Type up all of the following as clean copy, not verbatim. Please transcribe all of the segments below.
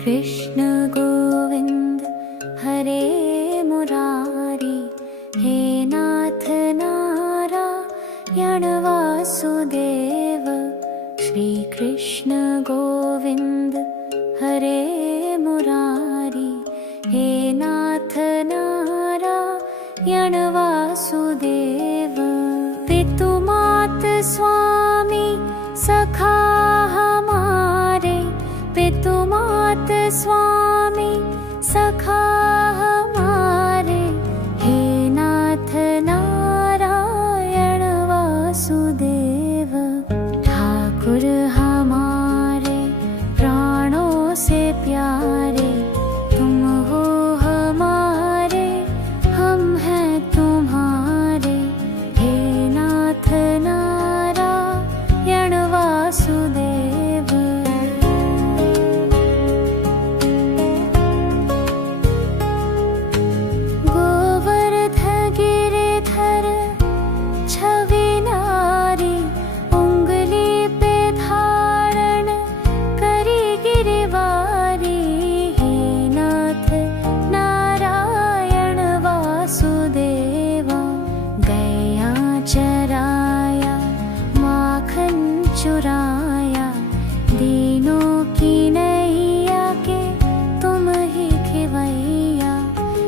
कृष्ण गोविंद हरे मुरारी, हे नाथ नारायण वासुदेव। श्री कृष्ण गोविंद हरे मुरारी, हे नाथ नारायण वासुदेव। पितु मात स्वामी सखा हमारे, पितु मात स्वामी सखा हमारे, हे नाथ नारायण वासुदेव। ठाकुर हमारे प्राणों से प्यारे, तुम हो हमारे, हम हैं तुम्हारे, हे नाथ नारायण वासुदेव। गोवर्ध गिरिधर छवि नारी, उंगली पे धारण करी गिरिवारी, हे नाथ नारायण वासुदेवा। गैया चराया माखन चुराया, दीनों की नैया के तुम ही खिवैया,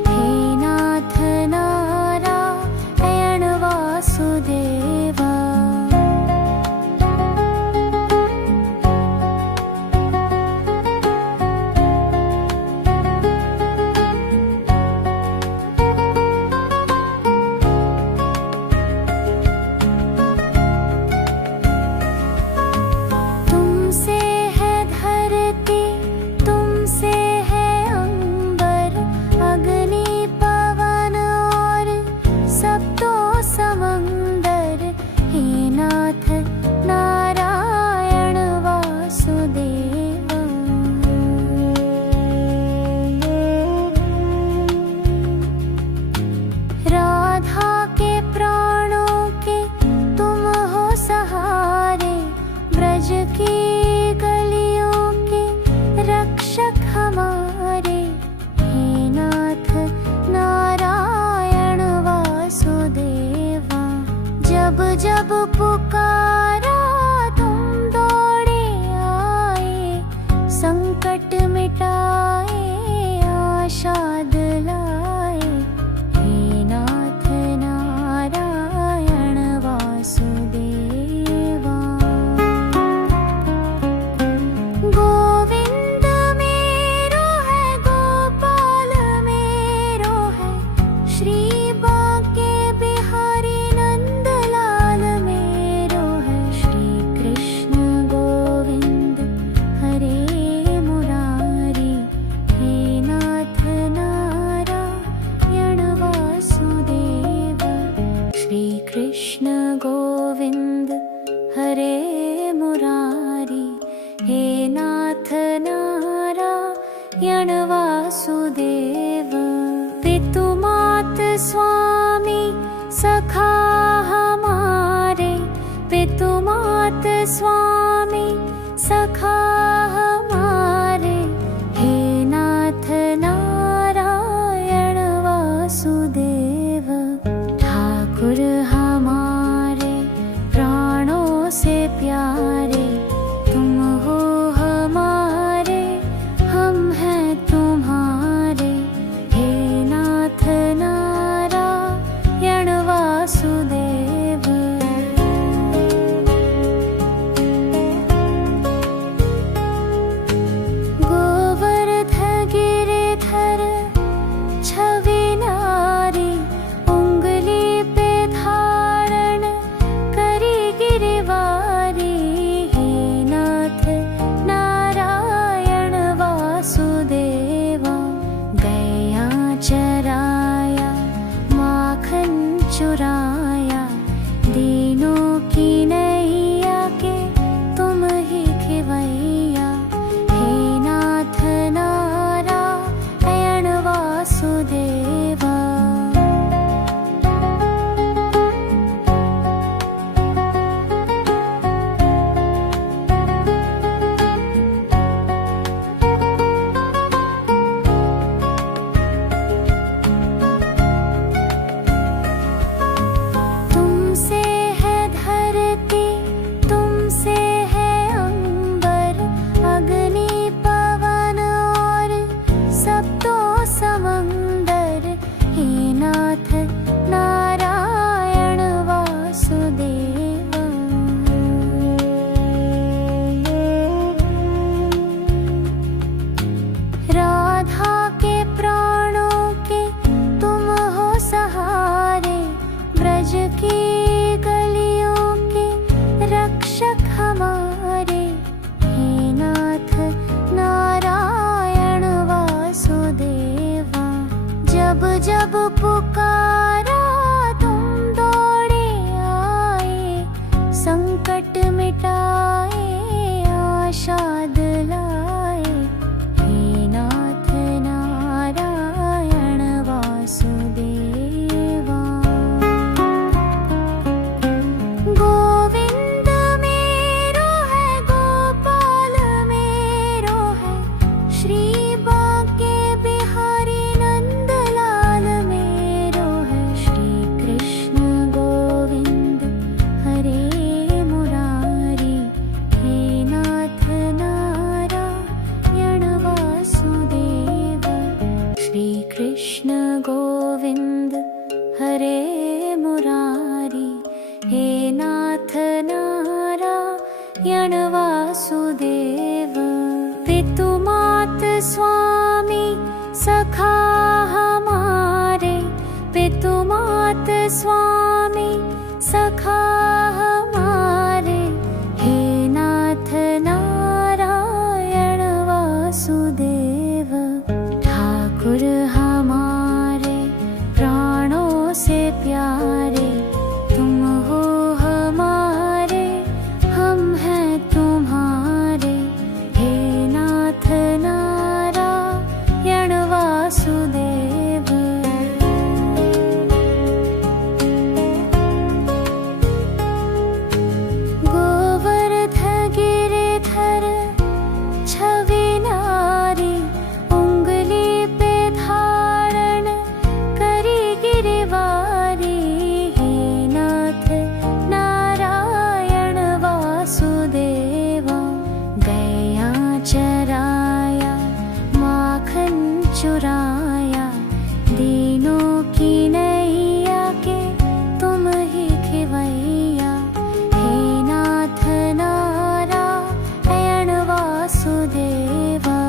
हे नाथ नारायण वासुदेवा। तुमसे है धरती, तुमसे है अंबर, अग्नि पवन और सप्तो समंदर, हे नाथ नारायण वासुदेवा। राधा के प्राणों के तुम हो सहारे, ब्रज की गलियों के रक्षक हमारे, हे नाथ नारायण वासुदेवा। जब जब पुकारा तुम दौड़े आए, संकट मिटाए आशा दिलाए, हे नाथ नारायण वासुदेवा। गोविंद मेरो है, गोपाल मेरो है, श्री बांके बिहारी नंदलाल मेरो है। श्री कृष्ण गोविंद हरे मुरारी, हे नाथ नारायण वासुदेव। श्री कृष्ण गोविंद हरे मुरारी, हे नाथ नारायण वासुदेव। पितु मात स्वामी सखा हमारे, पितु मात स्वामी सखा हमारे, हे नाथ नारायण वासुदेव। ठाकुर हमारे प्राणों से प्यारे, तुम हो हमारे, हम हैं तुम्हारे, हे नाथ नारायण वासुदेव। जब पुकारा तुम दौड़े आए, संकट मिटाए आशा दिलाए। हे नाथ नारायण वासुदेवा। गोविंद मेरो है गोपाल मेरो है, श्री बांके बिहारी नंदलाल मेरो है। श्री कृष्ण गोविंद हरे मुरारी, हे नाथ नारायण वासुदेव। श्री कृष्ण गोविंद हरे मुरारी, हे नाथ नारायण वासुदेव। पितु मात स्वामी सखा हमारे, पितु मात स्वामी सखा हमारे। हे नाथ नारायण वासुदेव। ठाकुर हमारे प्राणों से प्यारे, तुम हो हमारे हम हैं तुम्हारे। हे नाथ नारायण वासुदेव। गोवर्ध गिरिधर छवि नारी, उंगली पे धारण करी गिरिवारी। हे नाथ नारायण वासुदेवा। गया चराया माखन चुराया, दीनों की नैया के तुम ही खिवैया। हे नाथ नारायण वासुदेवा।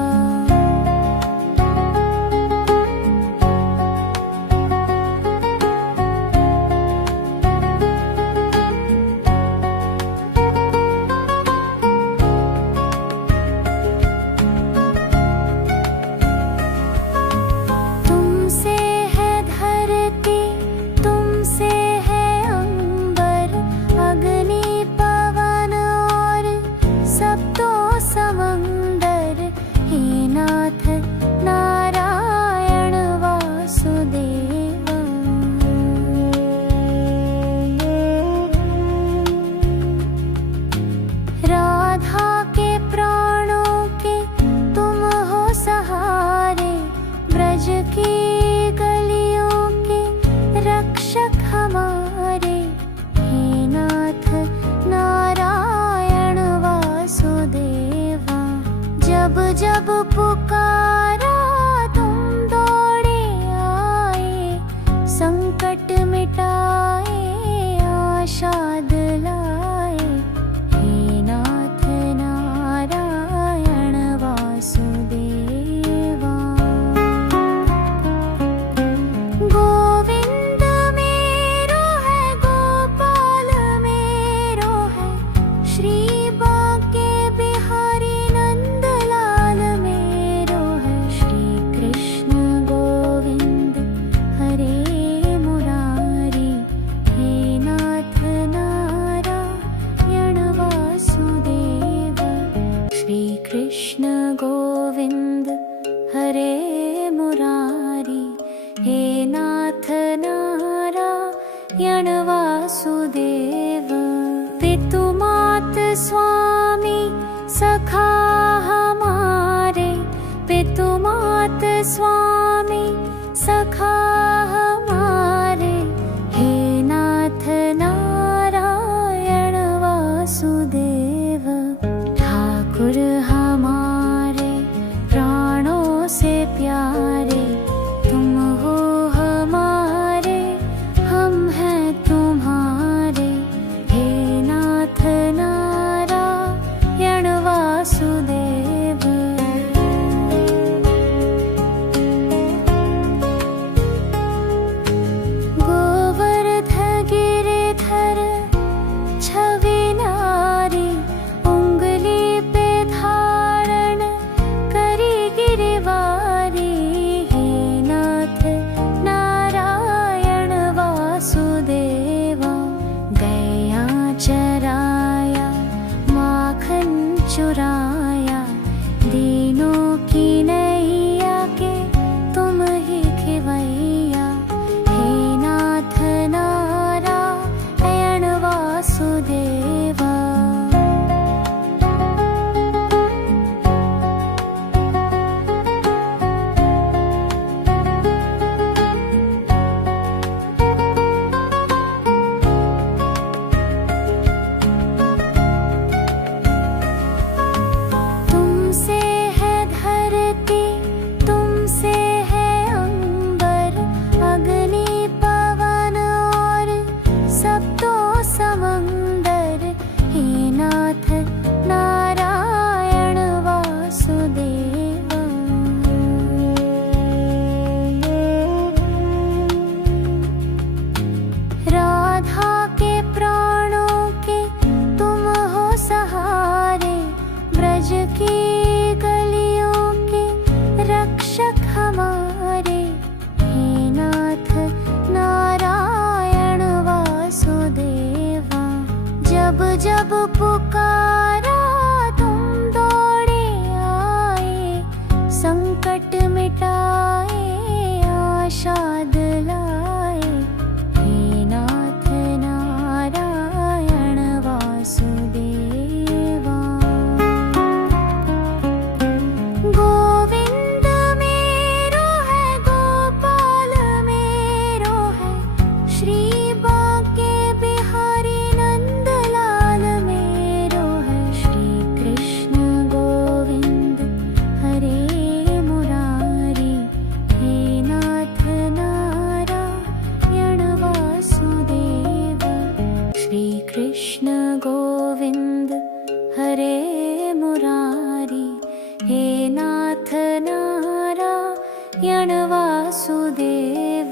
यणवासुदेव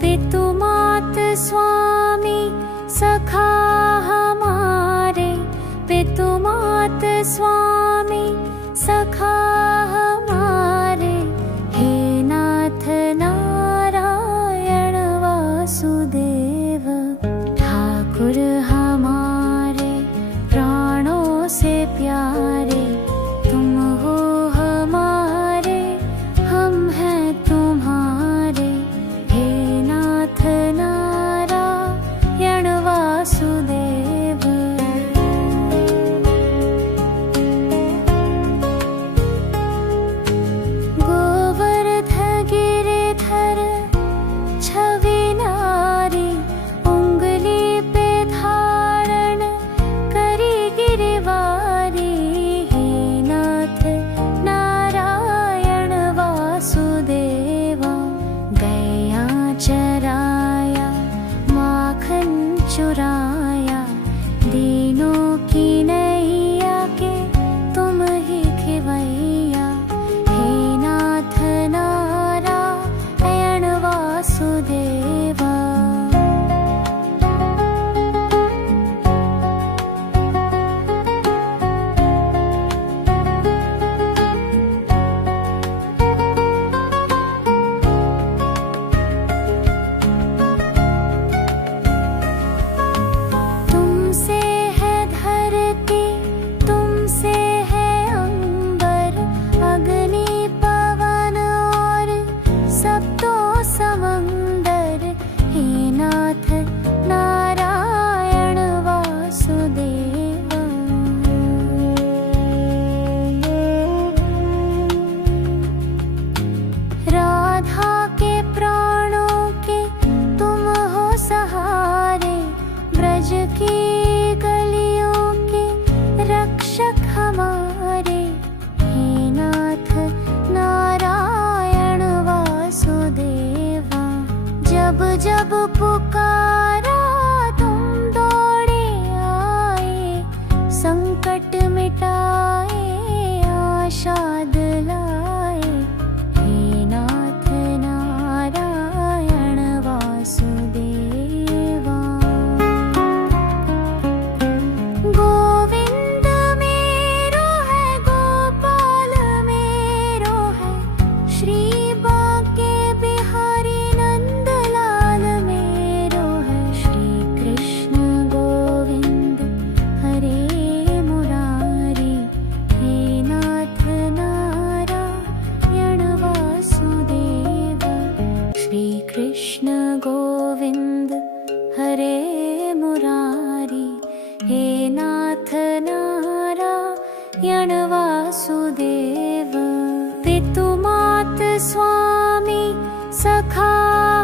पितुमात स्वामी सखा हमारे पितुमात स्वामी सखा हमारे हे नाथ नारायण वासुदेव ठाकुर हमारे प्राणों से प्यारे तुम हो हमारे हम हैं तुम्हारे हे नाथ नारायण वासुदेव गोवर्ध गिरिधर छवि नारी उंगली पे धारण करी गिरवारी हे नाथ नारायण वासुदेवा गया चराया माखन चुराया दीनों की नैया के तुम ही खिवैया हे नाथ नारायण वासुदेवा तुमसे है धरती तुमसे है अंबर अग्नि पवन और सप्तो समंदर हे नाथ नारायण वासुदेवा राधा के प्राणों के तुम हो सहारे ब्रज की गलियों के रक्षक हमारे हे नाथ नारायण वासुदेवा जब जब पुकारा तुम दौड़े आए संकट मिटाए आशा दिलाए हे नाथ नारायण वासुदेवा गोविंद मेरो है गोपाल मेरो है श्री बांके बिहारी नंदलाल मेरो है श्री कृष्ण गोविंद हरे मुरारी हे नाथ नारायण वासुदेवा श्री कृष्ण गोविंद हरे मुरारी हे नाथ नारायण वासुदेव पितुमात स्वामी सखा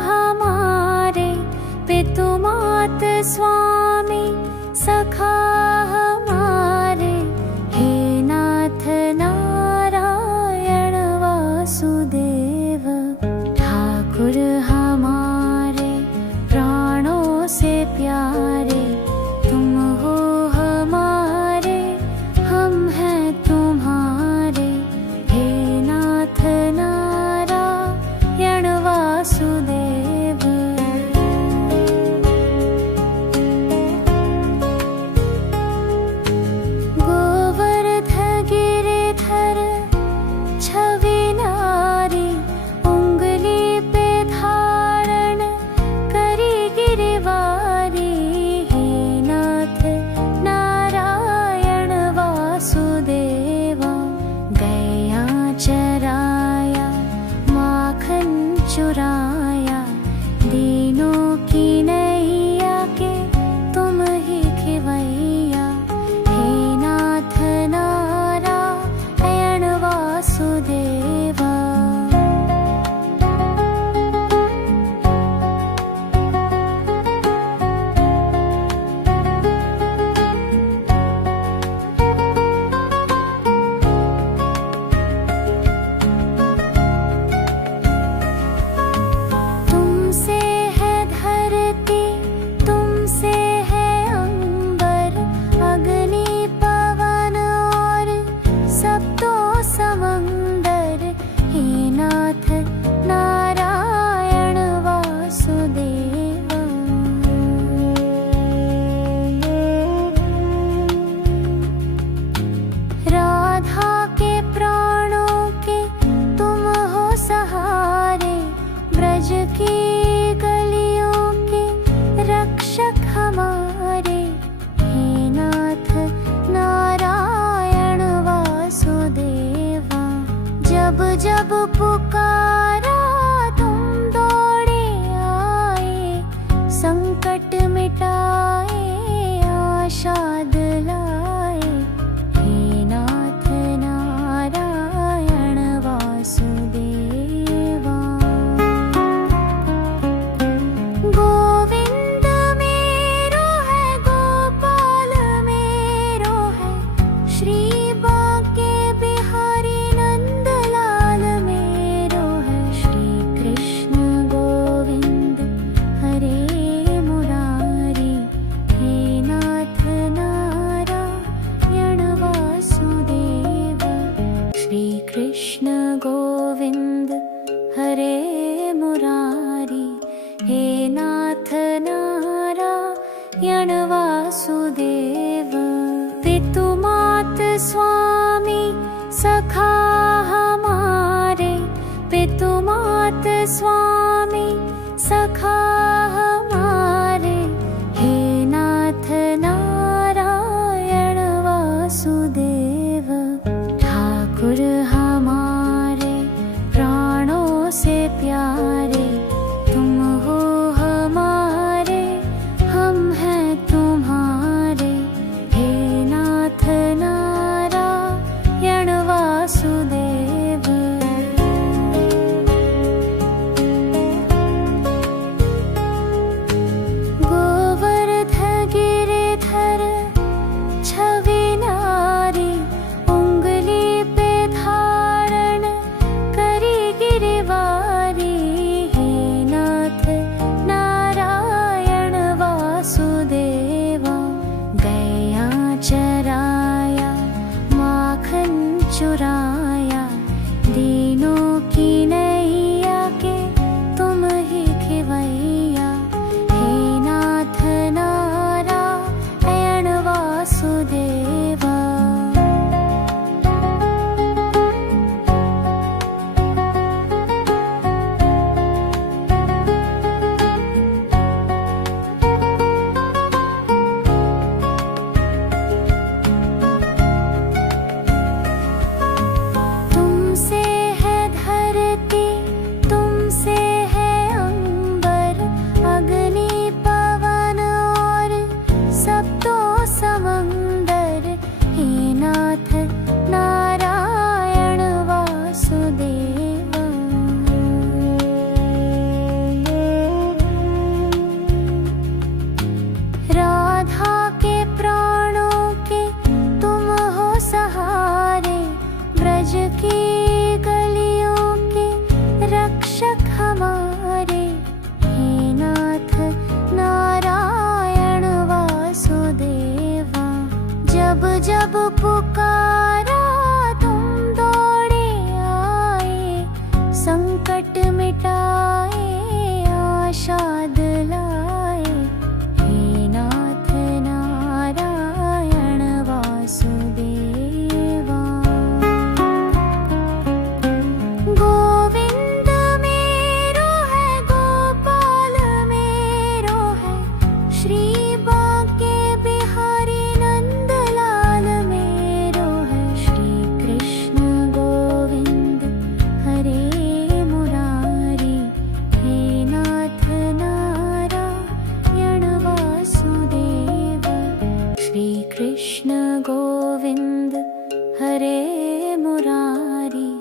हमारे पितुमात स्वामी सखा हमारे हे नाथ नारायण वासुदेव ठाकुर हमारे प्राणों से प्यारे तुम हो हमारे हम हैं तुम्हारे हे नाथ नारायण वासुदेव गोवर्ध गिरिधर छवि नारी उंगली पे धारण करी गिरवारी हे नाथ नारायण वासुदेवा गया चराया माखन चुराया दीनों की नैया के तुम ही खिवैया हे नाथ नारायण वासुदेवा वासुदेव। पितुमात स्वामी सखा हमारे, पितुमात स्वामी सखा हमारे, हे नाथ नारायण वासुदेव। ठाकुर हमारे प्राणों से प्यारे, तुम हो हमारे, हम हैं तुम्हारे, हे नाथ नारायण वासुदेव। गोवर्ध गिरिधर छवि नारी, उंगली पे धारण करी गिरिवारी, हे नाथ नारायण वासुदेवा। गैया चराया माखन चुराया, दीनों की नैया के तुम ही खिवैया, हे नाथ नारायण वासुदेवा। तुमसे है धरती, तुमसे है अंबर, अग्नि पवन और सप्तो समंदर, हे नाथ नारायण वासुदेवा। राधा के प्राणों के तुम हो सहारे, ब्रज की गलियों के रक्षक हमारे, हे नाथ नारायण वासुदेवा। जब जब पुकारा तुम दौड़े आए, संकट मिटाए आशा दिलाए, हे नाथ नारायण वासुदेवा। गोविंद मेरो है, गोपाल मेरो है, श्री बांके बिहारी नंदलाल मेरो है, श्री कृष्ण गोविंद हरे मुरारी, हे नाथ नारायण वासुदेव। श्री कृष्ण गोविंद हरे मुरारी,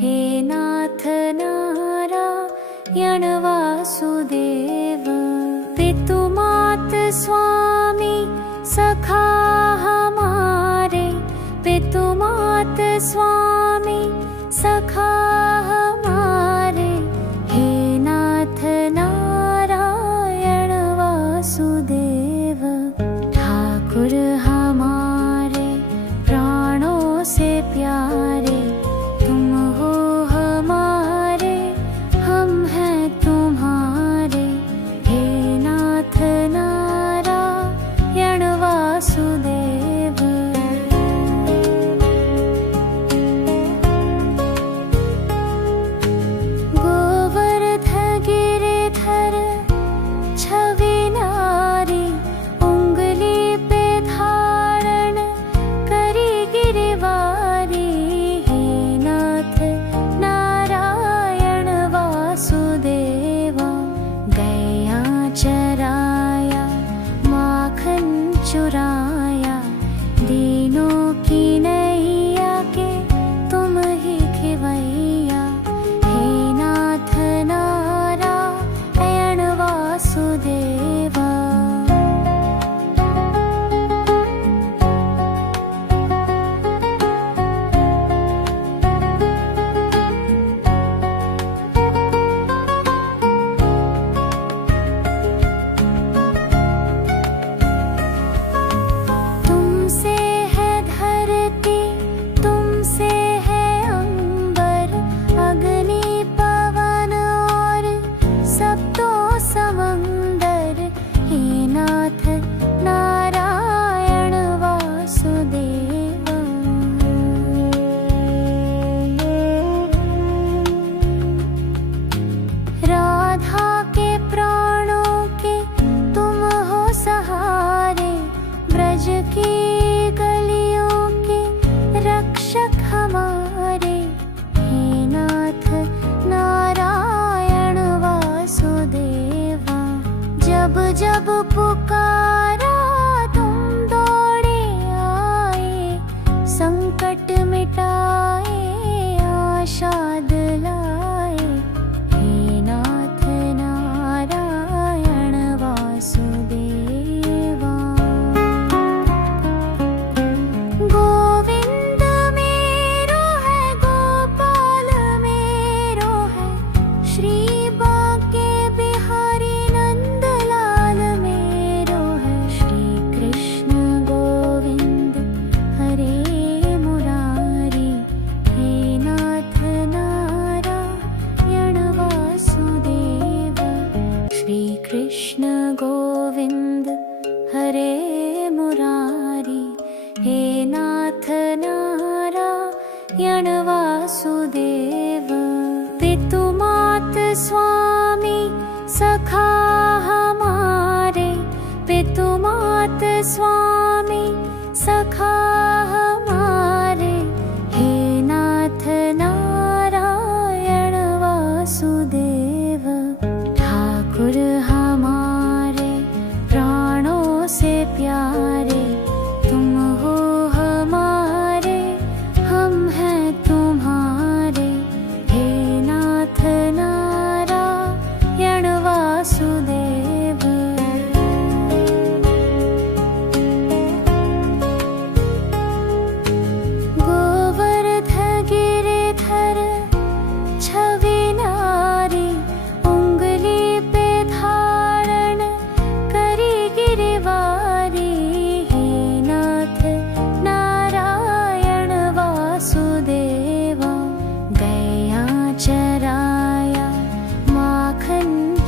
हे नाथ नारायण वासुदेव। पितुमात स्वामी सखा हमारे, पितुमात स्वामी सखा हमारे, हे नाथ नारायण वासुदेव। ठाकुर हमारे प्राणों से प्यारे, तुम हो हमारे, हम हैं तुम्हारे, हे नाथ नारायण। वासुदेव।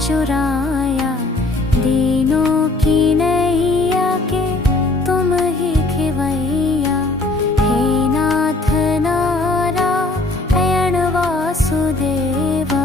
चुराया, दीनों की नैया के तुम ही खिवैया। हे नाथ नारायण वासुदेवा।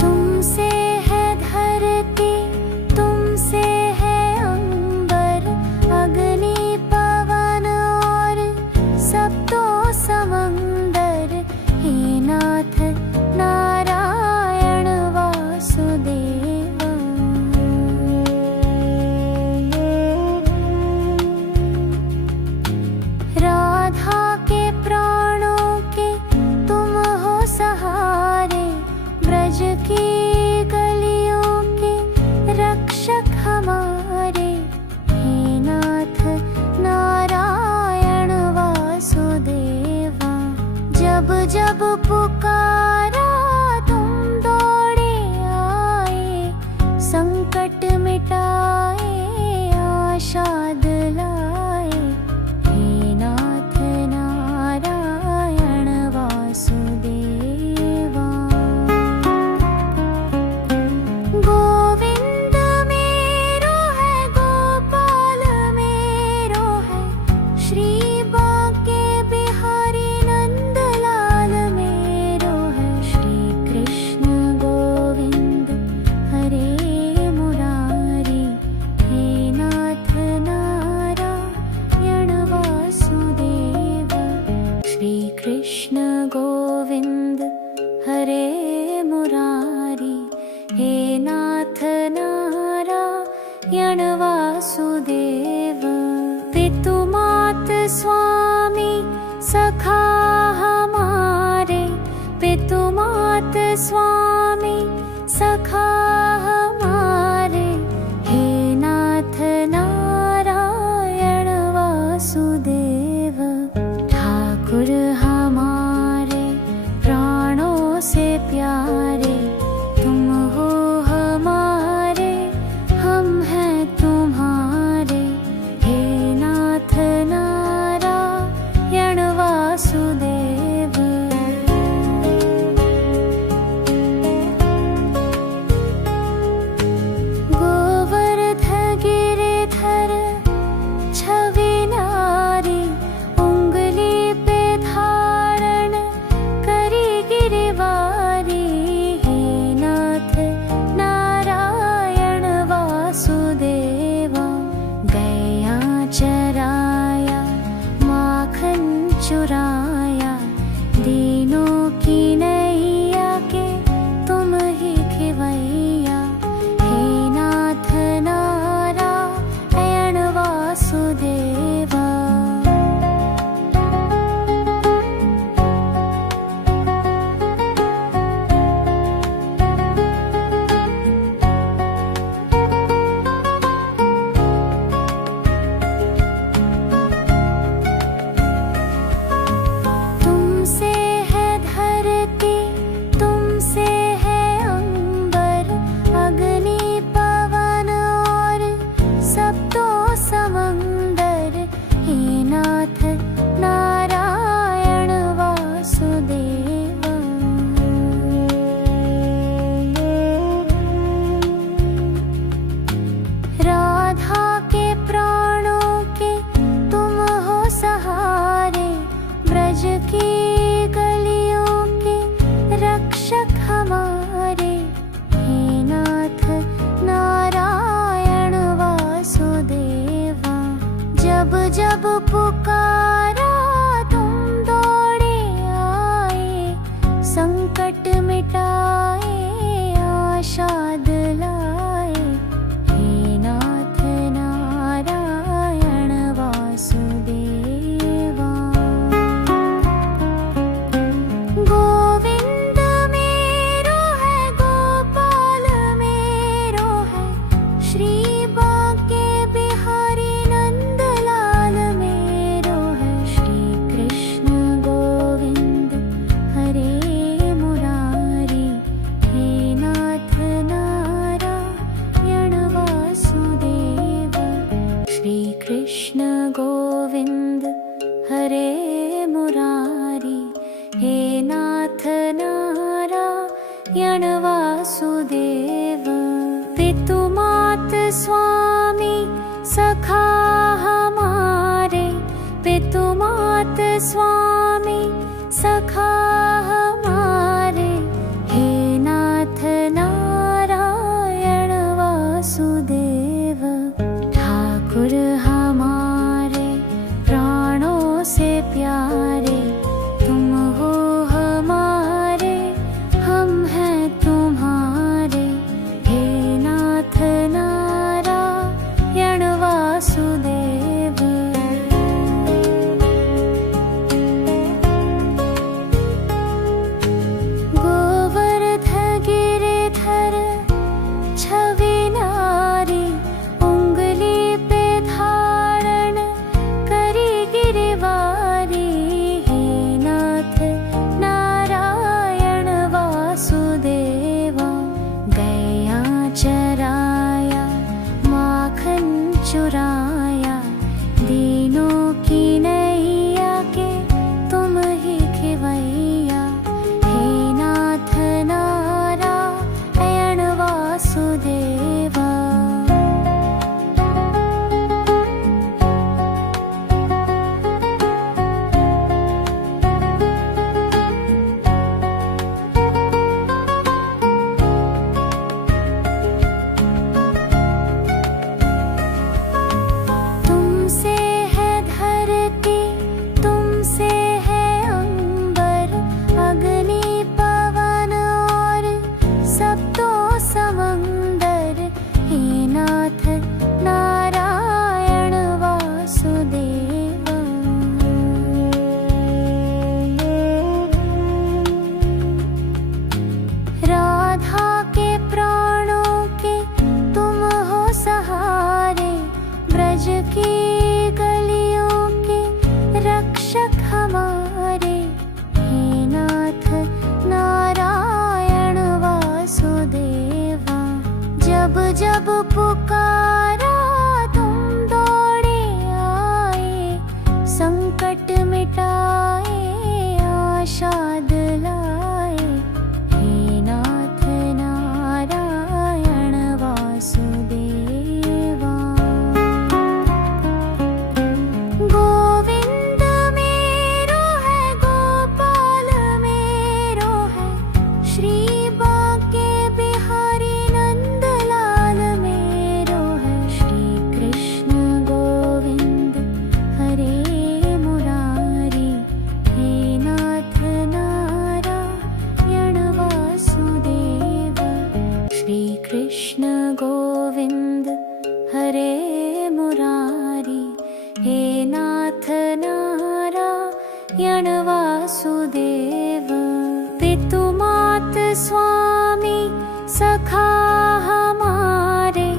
तुमसे है धरती, तुमसे है अंबर, अग्नि पवन और सप्तो समंदर। हे नाथ नारायण वासुदेवा। राधा के प्राणों के तुम हो सहारे, ब्रज की गलियों के रक्षक हमारे। हे नाथ नारायण वासुदेवा। जब जब पुकारा तुम दौड़े आए, संकट मिटाए आशा दिलाए। हे नाथ नारायण वासुदेवा। गोविंद मेरो है, गोपाल मेरो है, श्री बांके बिहारी नंदलाल मेरो है। श्री कृष्ण गोविंद हरे मुरारी। हे नाथ नारायण वासुदेवा। श्री कृष्ण गोविंद हरे मुरारी। हे नाथ नारायण वासुदेव। पितु मात स्वामी सखा हमारे, पितु मात स्वामी सखा हमारे। हे नाथ नारायण वासुदेव। ठाकुर हमारे प्राणों से प्यारे, तुम हो हमारे, हम हैं तुम्हारे। हे नाथ नारायण वासुदेव। गोवर्ध गिरिधर छवि नारी, उंगली पे धारण करी गिरिवारी। हे नाथ नारायण वासुदेवा। गैया चराया, माखन चुराया, दीनों की नैया के तुम ही खिवैया। हे नाथ नारायण वासुदेवा। तुमसे है धरती, तुमसे है अंबर, अग्नि पवन और सप्तो समंदर। हे नाथ नारायण वासुदेवा। राधा के प्राणों के तुम हो सहारे, ब्रज की गलियों के रक्षक हमारे। हे नाथ नारायण वासुदेवा। जब जब पुकारा तुम दौड़े आए, संकट मिटाए आशा दिलाए। हे नाथ नारायण वासुदेवा। गोविंद मेरो है, गोपाल मेरो है, श्री बांके बिहारी नंदलाल मेरो है। श्री कृष्ण गोविंद हरे मुरारी। वासुदेव। पितुमात स्वामी सखा हमारे, पितुमात स्वामी सखा हमारे, हे नाथ नारायण वासुदेव। ठाकुर हमारे प्राणों से प्यारे, तुम हो हमारे, हम हैं तुम्हारे, हे नाथ नारायण वासुदेव। गोवर्ध गिरिधर छवि नारी, उंगली पे धारण करी गिरवारी, हे नाथ नारायण वासुदेवा। गैया चराया माखन चुराया, दीनों की नैया के तुम ही खिवैया, हे नाथ नारायण वासुदेवा। तुमसे है धरती, तुमसे है अंबर, अग्नि पवन और सप्तो समंदर, हे नाथ नारायण वासुदेवा। राधा के प्राणों के तुम हो सहारे, ब्रज की गलियों के रक्षक हमारे, हे नाथ नारायण वासुदेवा। जब जब पुकारा तुम दौड़े आए, संकट मिटाए आशा दिलाए, हे नाथ नारायण वासुदेवा। गोविंद मेरो है, गोपाल मेरो है, श्री बांके बिहारी नंदलाल मेरो है। श्री कृष्ण गोविंद हरे मुरारी, हे नाथ नारायण वासुदेव। श्री कृष्ण गोविंद हरे मुरारी, हे नाथ नारायण वासुदेव। पितुमात स्वामी सखा हमारे,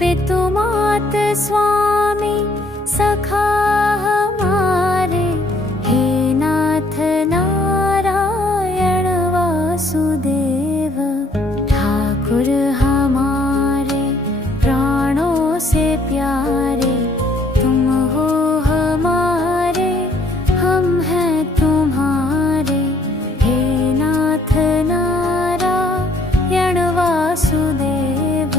पितुमात स्वामी सखा हमारे, हे नाथ नारायण वासुदेव। ठाकुर हमारे प्राणों से प्यारे, तुम हो हमारे, हम हैं तुम्हारे, हे नाथ नारायण वासुदेव।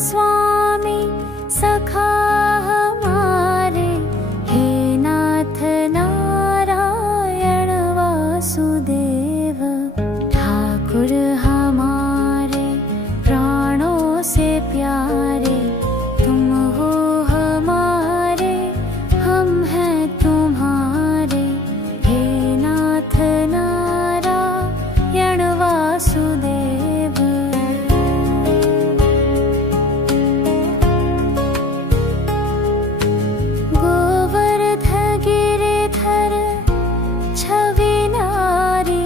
स्वामी सखा हमारे, हे नाथ नारायण वासुदेव। ठाकुर हमारे प्राणों से प्यारे, तुम हो हमारे, हम हैं तुम्हारे, हे नाथ नारायण वासुदेव। गोवर्ध गिरिधर छवि नारी,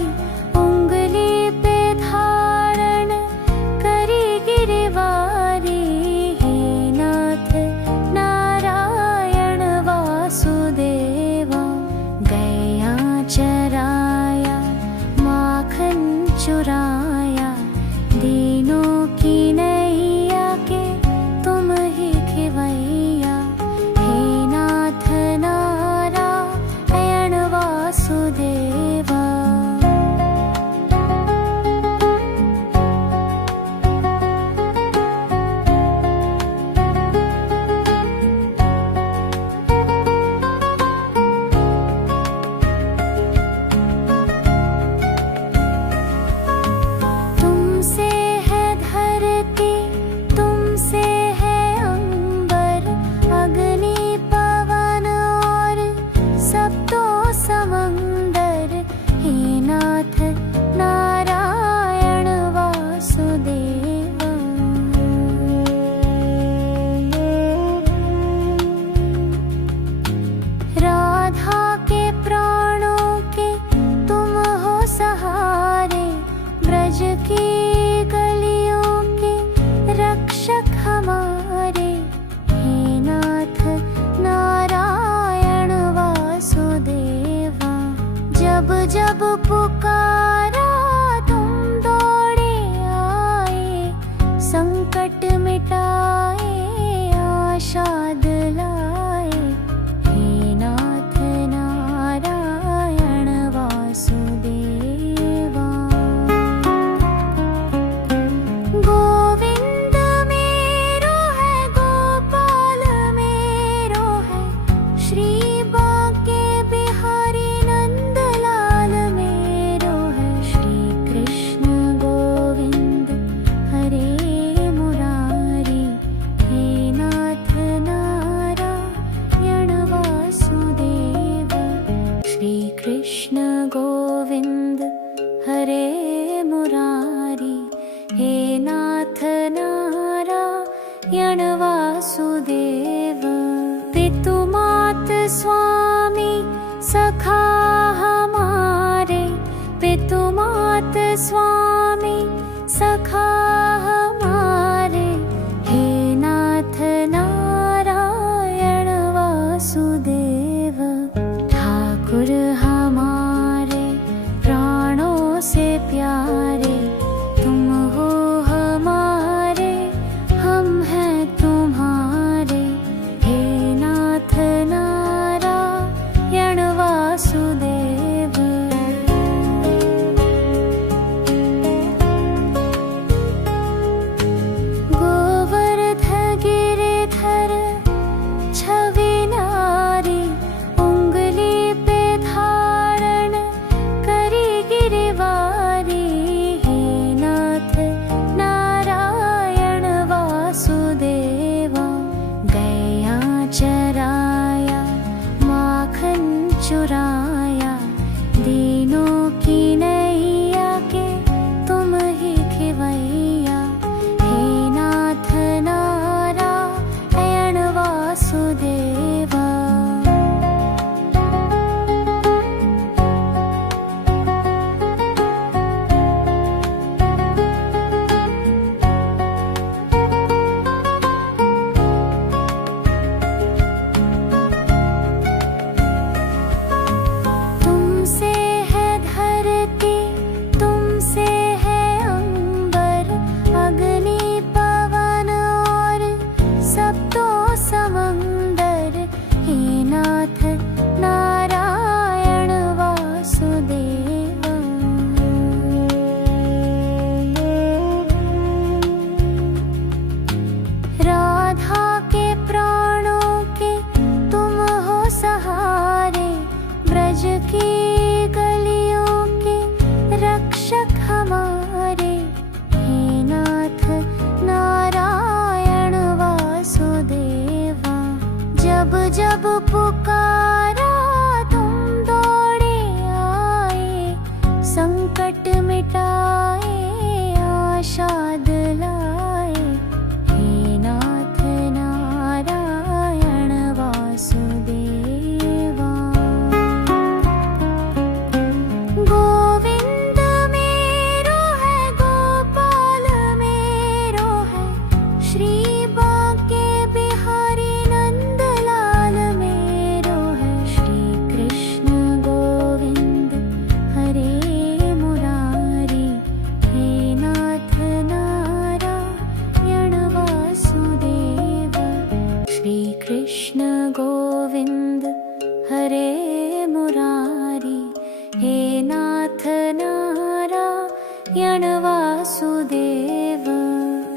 उंगली पे धारण करी गिरिवारी, हे नाथ नारायण वासुदेवा। गैया चराया माखन चुराया, दीनों की नैया के तुम ही खिवैया, हे नाथ नारायण वासुदेवा। तुमसे है धरती, तुमसे है अंबर, अग्नि पवन और सप्तो समंदर, हे नाथ नारायण वासुदेवा। राधा के प्राणों के तुम हो सहारे, ब्रज की गलियों के रक्षक हमारे, हे नाथ नारायण वासुदेवा। जब जब पुकारा तुम दौड़े आए, संकट मिटाए आशा दिलाए, हे नाथ नारायण वासुदेवा। गोविंद मेरो है, गोपाल मेरो है, श्री बांके बिहारी नंदलाल मेरो है। श्री कृष्ण गोविंद हरे मुरारी, हे नाथ नारायण वासुदेव। श्री कृष्ण गोविंद हरे मुरारी, हे नाथ नारायण वासुदेव। पितु मात स्वामी सखा हमारे, पितु मात स्वामी सखा हमारे, हे नाथ नारायण वासुदेव। ठाकुर हमारे प्राणों से प्यारे, तुम हो हमारे, हम हैं तुम्हारे, हे नाथ नारायण वासुदेव।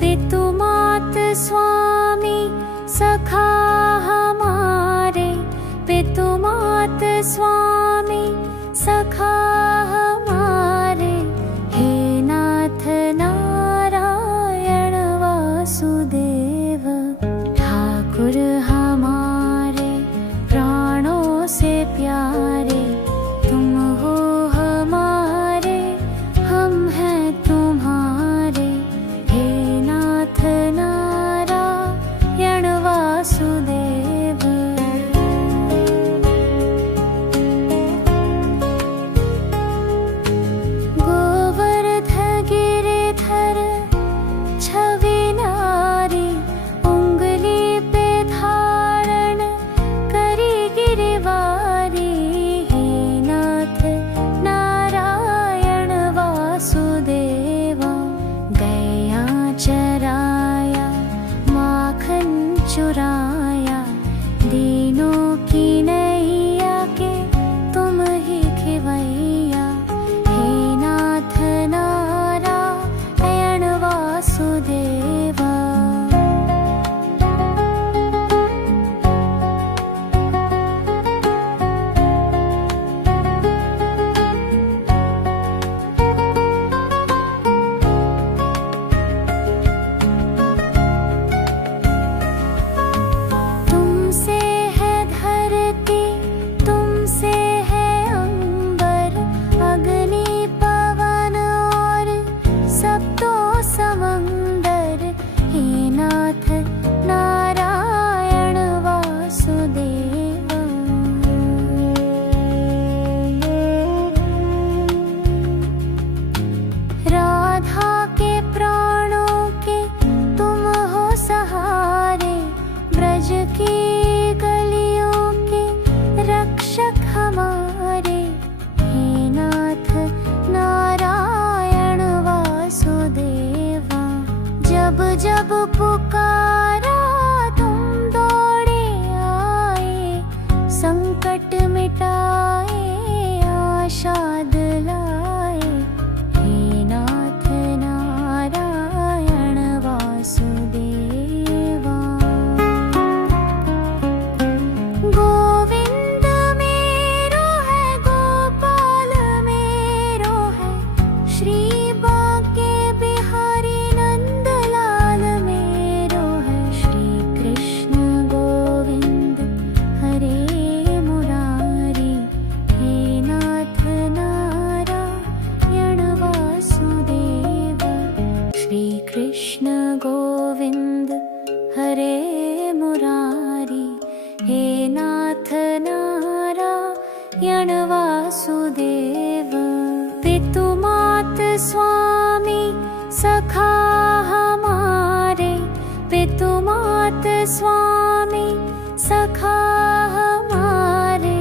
पितुमात स्वामी सखा हमारे, पितुमात स्वामी सखा हमारे, हे नाथ नारायण वासुदेव। ठाकुर हमारे प्राणों से प्यारे, तुम हो हमारे, हम हैं तुम्हारे, हे नाथ नारायण वासुदेव। गोवर्ध गिरिधर छवि नारी, उंगली पे धारण करी गिरिवारी, हे नाथ नारायण वासुदेवा। गैया चराया माखन चुराया, दीनों की नैया के तुम ही खिवैया, हे नाथ नारायण वासुदेवा। तुमसे है धरती, तुमसे है अंबर, अग्नि पवन और सप्तो समंदर, हे नाथ नारायण वासुदेवा। राधा के प्राणों के तुम हो सहारे, ब्रज की गलियों के रक्षक हमारे, हे नाथ नारायण वासुदेवा। जब जब पुकारा तुम दौड़े आए, संकट मिटाए आशा दिलाए, हे नाथ नारायण वासुदेवा। गोविंद मेरो है, गोपाल मेरो है, श्री बांके बिहारी नंदलाल मेरो है, श्री कृष्ण गोविंद हरे मुरारी, हे नाथ नारायण वासुदेवा। श्री कृष्ण गोविंद हरे मुरारी, हे नाथ नारायण वासुदेव। पितुमात स्वामी सखा हमारे, पितुमात स्वामी सखा हमारे,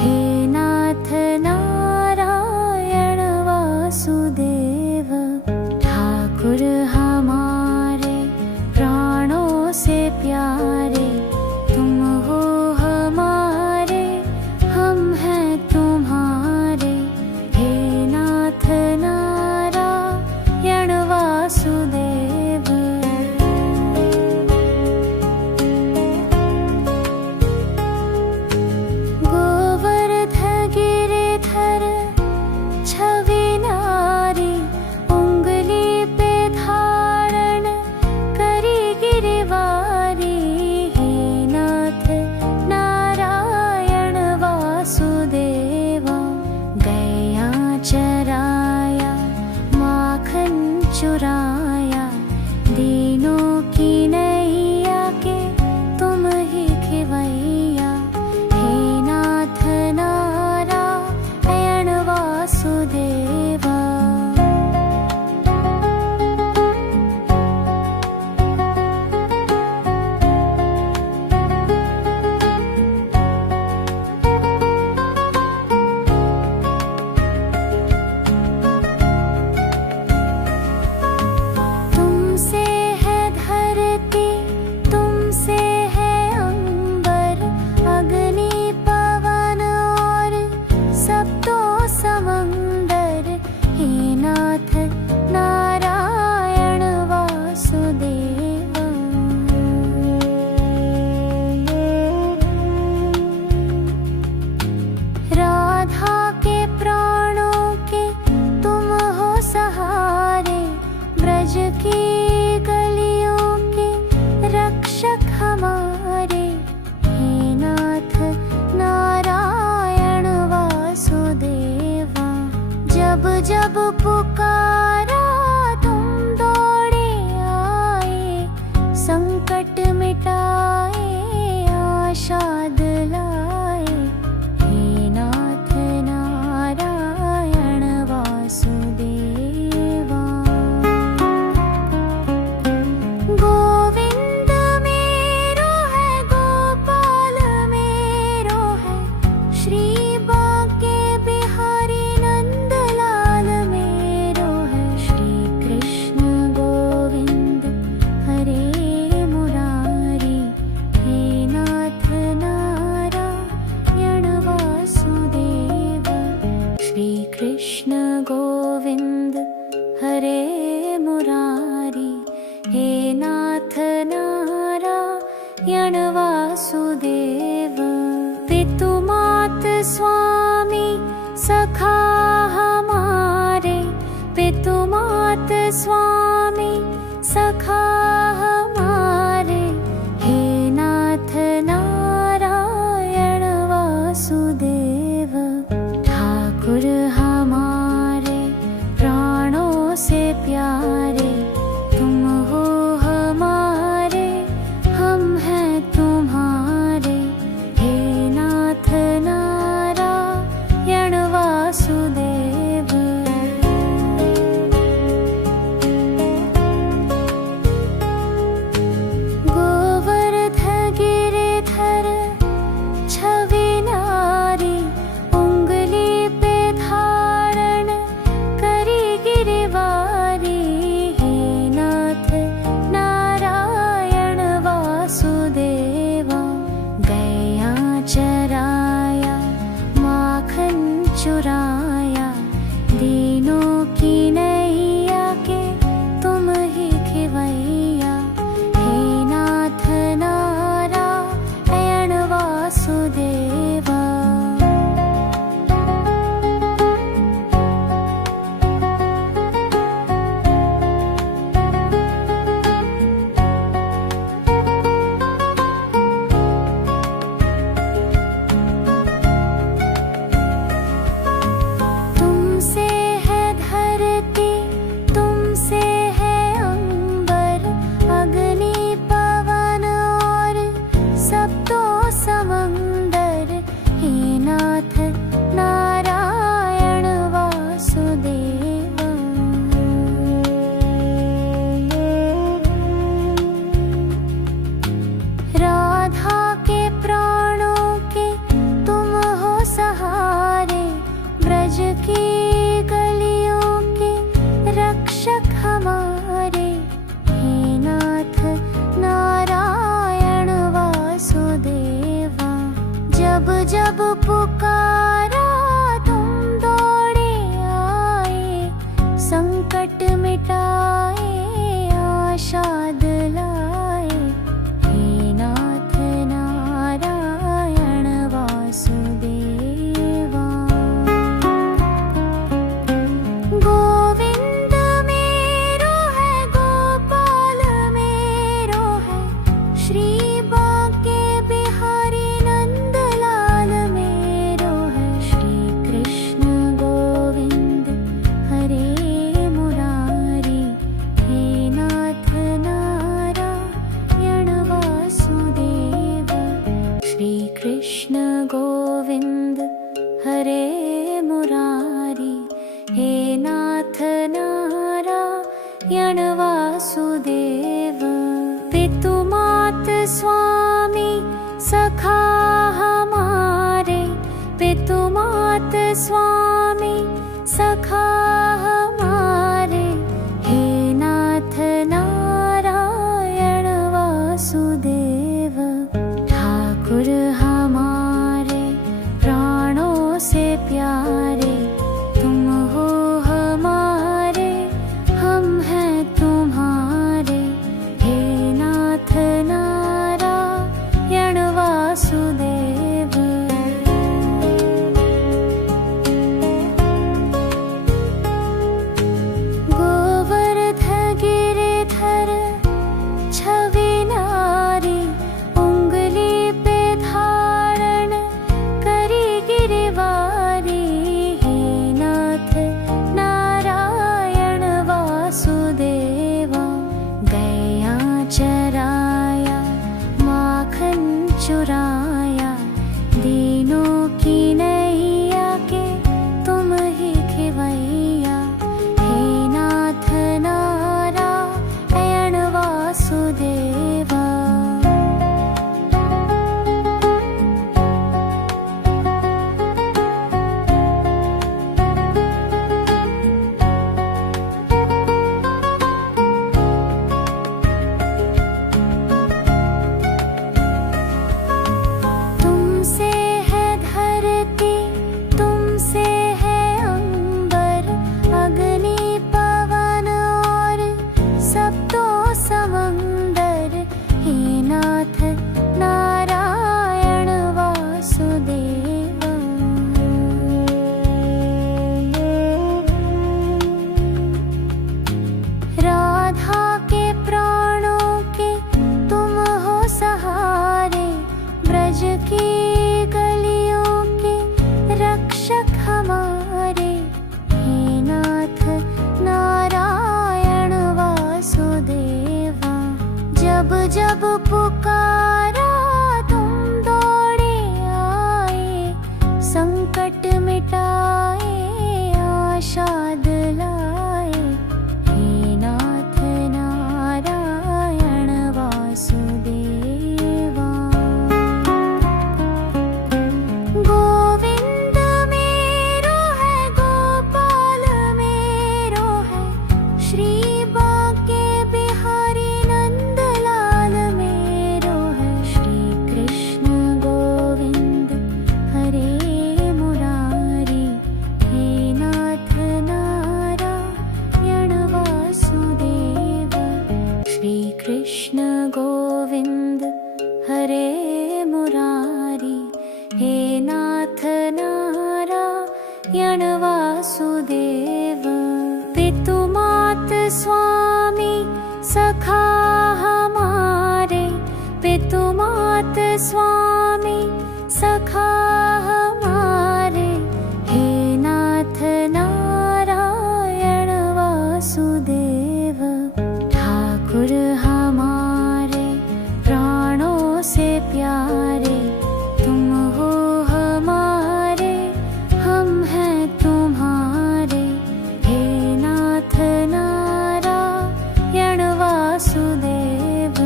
हे नाथ नारायण वासुदेव। ठाकुर हमारे प्राणों से प्यारे, तुम हो हमारे, हम हैं तुम्हारे, हे नाथ नारायण वासुदेव। संकट मिटाए आशा दिलाए। हे नाथ नारायण वासुदेवा। गोविंद मेरो है गोपाल मेरो है, श्री बांके बिहारी नंदलाल मेरो है। श्री कृष्ण गोविंद हरे मुरारी, हे नाथ नारायण वासुदेवा। श्री कृष्ण गोविंद हरे मुरारी, हे नाथ नारायण वासुदेव। पितु मात स्वामी सखा हमारे, पितु मात स्वामी सखा हमारे। हे नाथ नारायण वासुदेव। ठाकुर हमारे प्राणों से प्यारे, तुम हो हमारे हम हैं तुम्हारे। हे नाथ नारायण वासुदेव। गोवर्ध गिरिधर छवि नारी, उंगली पे धारण करी गिरवारी। हे नाथ नारायण वासुदेवा। गया चराया माखन चुराया, दीनों की नैया के तुम ही खिवैया। हे नाथ नारायण वासुदेवा। तुमसे है धरती, तुमसे है अंबर, अग्नि पवन और सब तो समंदर। हे नाथ नारायण वासुदेवा। राधा के प्राणों के तुम हो सहारे, ब्रज की गलियों के रक्षक हमारे। हे नाथ नारायण वासुदेवा। जब जब पुकारा तुम दौड़े आए, संकट मिटाए आशा दिलाए। हे नाथ नारायण वासुदेवा। गोविंद मेरो है गोपाल मेरो है, श्री बांके बिहारी नंदलाल मेरो है। श्री कृष्ण गोविंद हरे मुरारी, हे नाथ नारायण वासुदेव। श्री कृष्ण गोविंद हरे मुरारी, हे नाथ नारायण वासुदेव। पितु मात स्वामी सखा हमारे, पितु मात स्वामी सखा हमारे। हे नाथ नारायण वासुदेव। ठाकुर हमारे प्राणों से प्यारे, तुम हो हमारे हम हैं तुम्हारे। हे नाथ नारायण वासुदेव। चुराया, दीनों की नैया के तुम ही खिवैया। हे नाथ नारायण वासुदेवा। तुमसे है धरती, तुमसे है अंबर, अग्नि पवन और सप्तो समंदर। हे नाथ नारायण वासुदेवा। राधा के प्राणों के तुम हो सहारे, ब्रज की गलियों के रक्षक हमारे। हे नाथ नारायण वासुदेवा। जब जब पुकारा तुम दौड़े आए, संकट मिटाए आशा दिलाए। हे नाथ नारायण वासुदेवा। गोविंद मेरो है, गोपाल मेरो है, श्री बांके बिहारी नंदलाल मेरो है। श्री कृष्ण गोविंद हरे मुरारी, हे नाथ नारायण वासुदेवा। श्री कृष्ण गोविंद हरे मुरारी, हे नाथ नारायण वासुदेव। पितु मात स्वामी सखा हमारे, पितु मात स्वामी सखा हमारे। हे नाथ नारायण वासुदेव। ठाकुर हमारे प्राणों से प्यारे, तुम हो हमारे, हम हैं तुम्हारे। हे नाथ नारायण वासुदेव।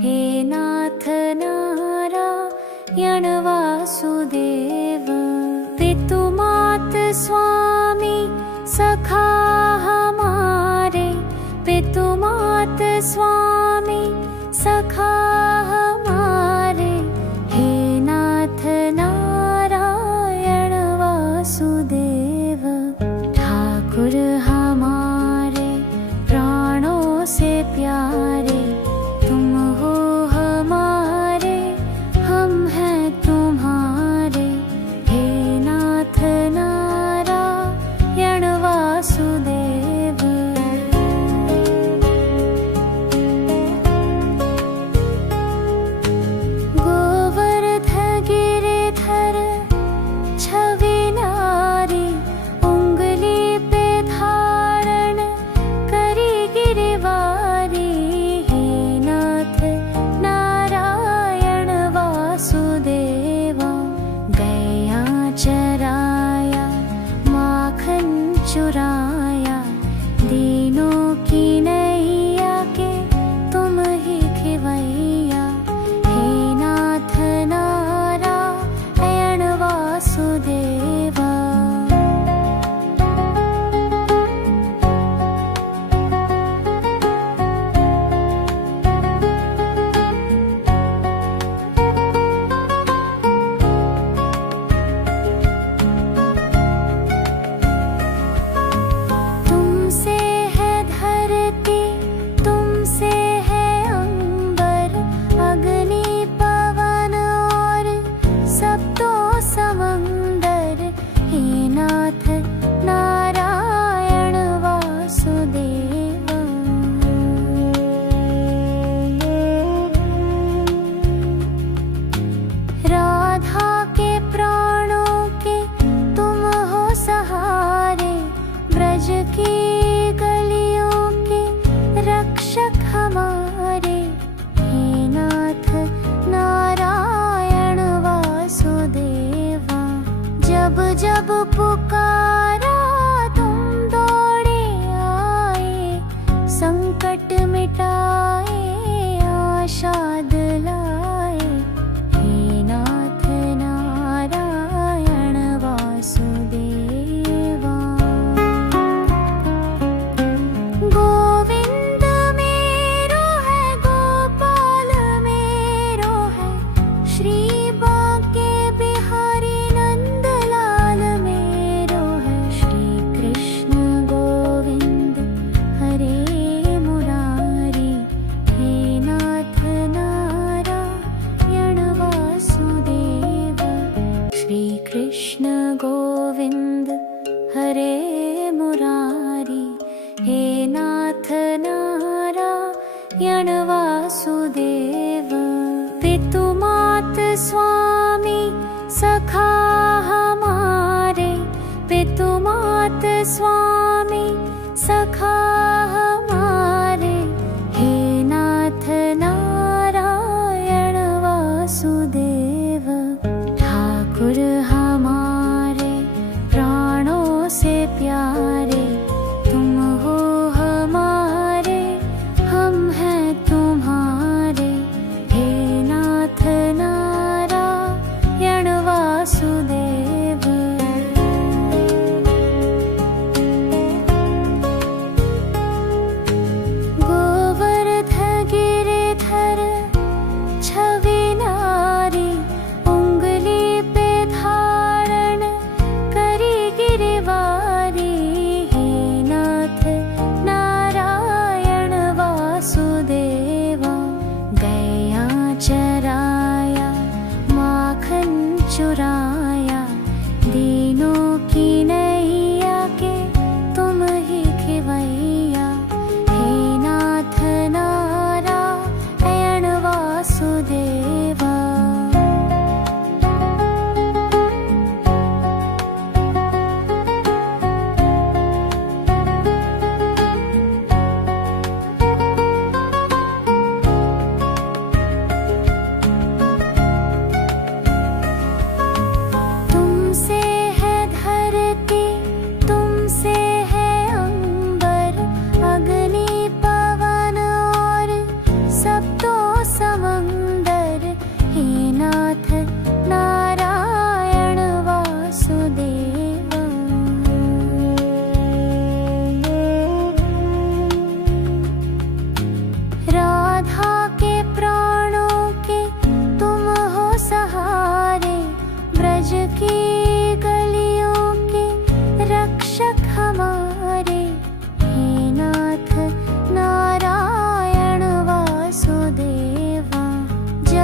हे नाथ नारायण वासुदेव। पितु मात स्वामी सखा हमारे, पितु मात स्वामी सखा हमारे, हे नाथ नारायण वासुदेव। ठाकुर हमारे प्राणों से प्यारे, तुम हो हमारे, हम हैं तुम्हारे, हे नाथ नारायण वासुदेव। गोवर्ध गिरिधर छवि नारी, उंगली पे धारण करी गिरवारी, हे नाथ नारायण वासुदेवा। गया चराया माखन चुराया, दीनों की नैया के तुम ही खिवैया, हे नाथ नारायण वासुदेवा। तुमसे है धरती, तुमसे है अंबर, अग्नि पवन और सब तो समंदर, हे नाथ नारायण वासुदेवा। राधा के प्राणों के तुम हो सहारे, ब्रज की गलियों के रक्षक हमारे, हे नाथ नारायण वासुदेवा। जब जब पुकारा तुम दौड़े आए, संकट मिटाए आशा दिलाए, हे नाथ नारायण वासुदेवा। गोविंद मेरो है, गोपाल मेरो है, श्री बांके बिहारी नंदलाल मेरो है, श्री कृष्ण गोविंद हरे मुरारी, हे नाथ नारायण वासुदेव। श्री कृष्ण गोविंद हरे मुरारी, हे नाथ नारायण वासुदेव। पितु मात स्वामी सखा हमारे, पितु मात स्वामी सखा हमारे, हे नाथ नारायण वासुदेव। ठाकुर हमारे प्राणों से प्यारे, तुम हो हमारे, हम हैं तुम्हारे, हे नाथ नारायण वासुदेव।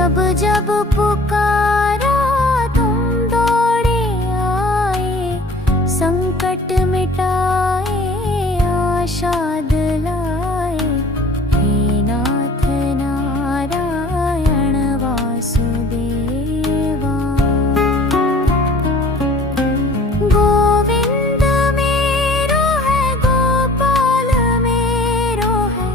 जब जब पुकारा तुम दौड़े आए, संकट मिटाए आशा दिलाए। हे नाथ नारायण वासुदेवा। गोविंद मेरो है गोपाल मेरो है,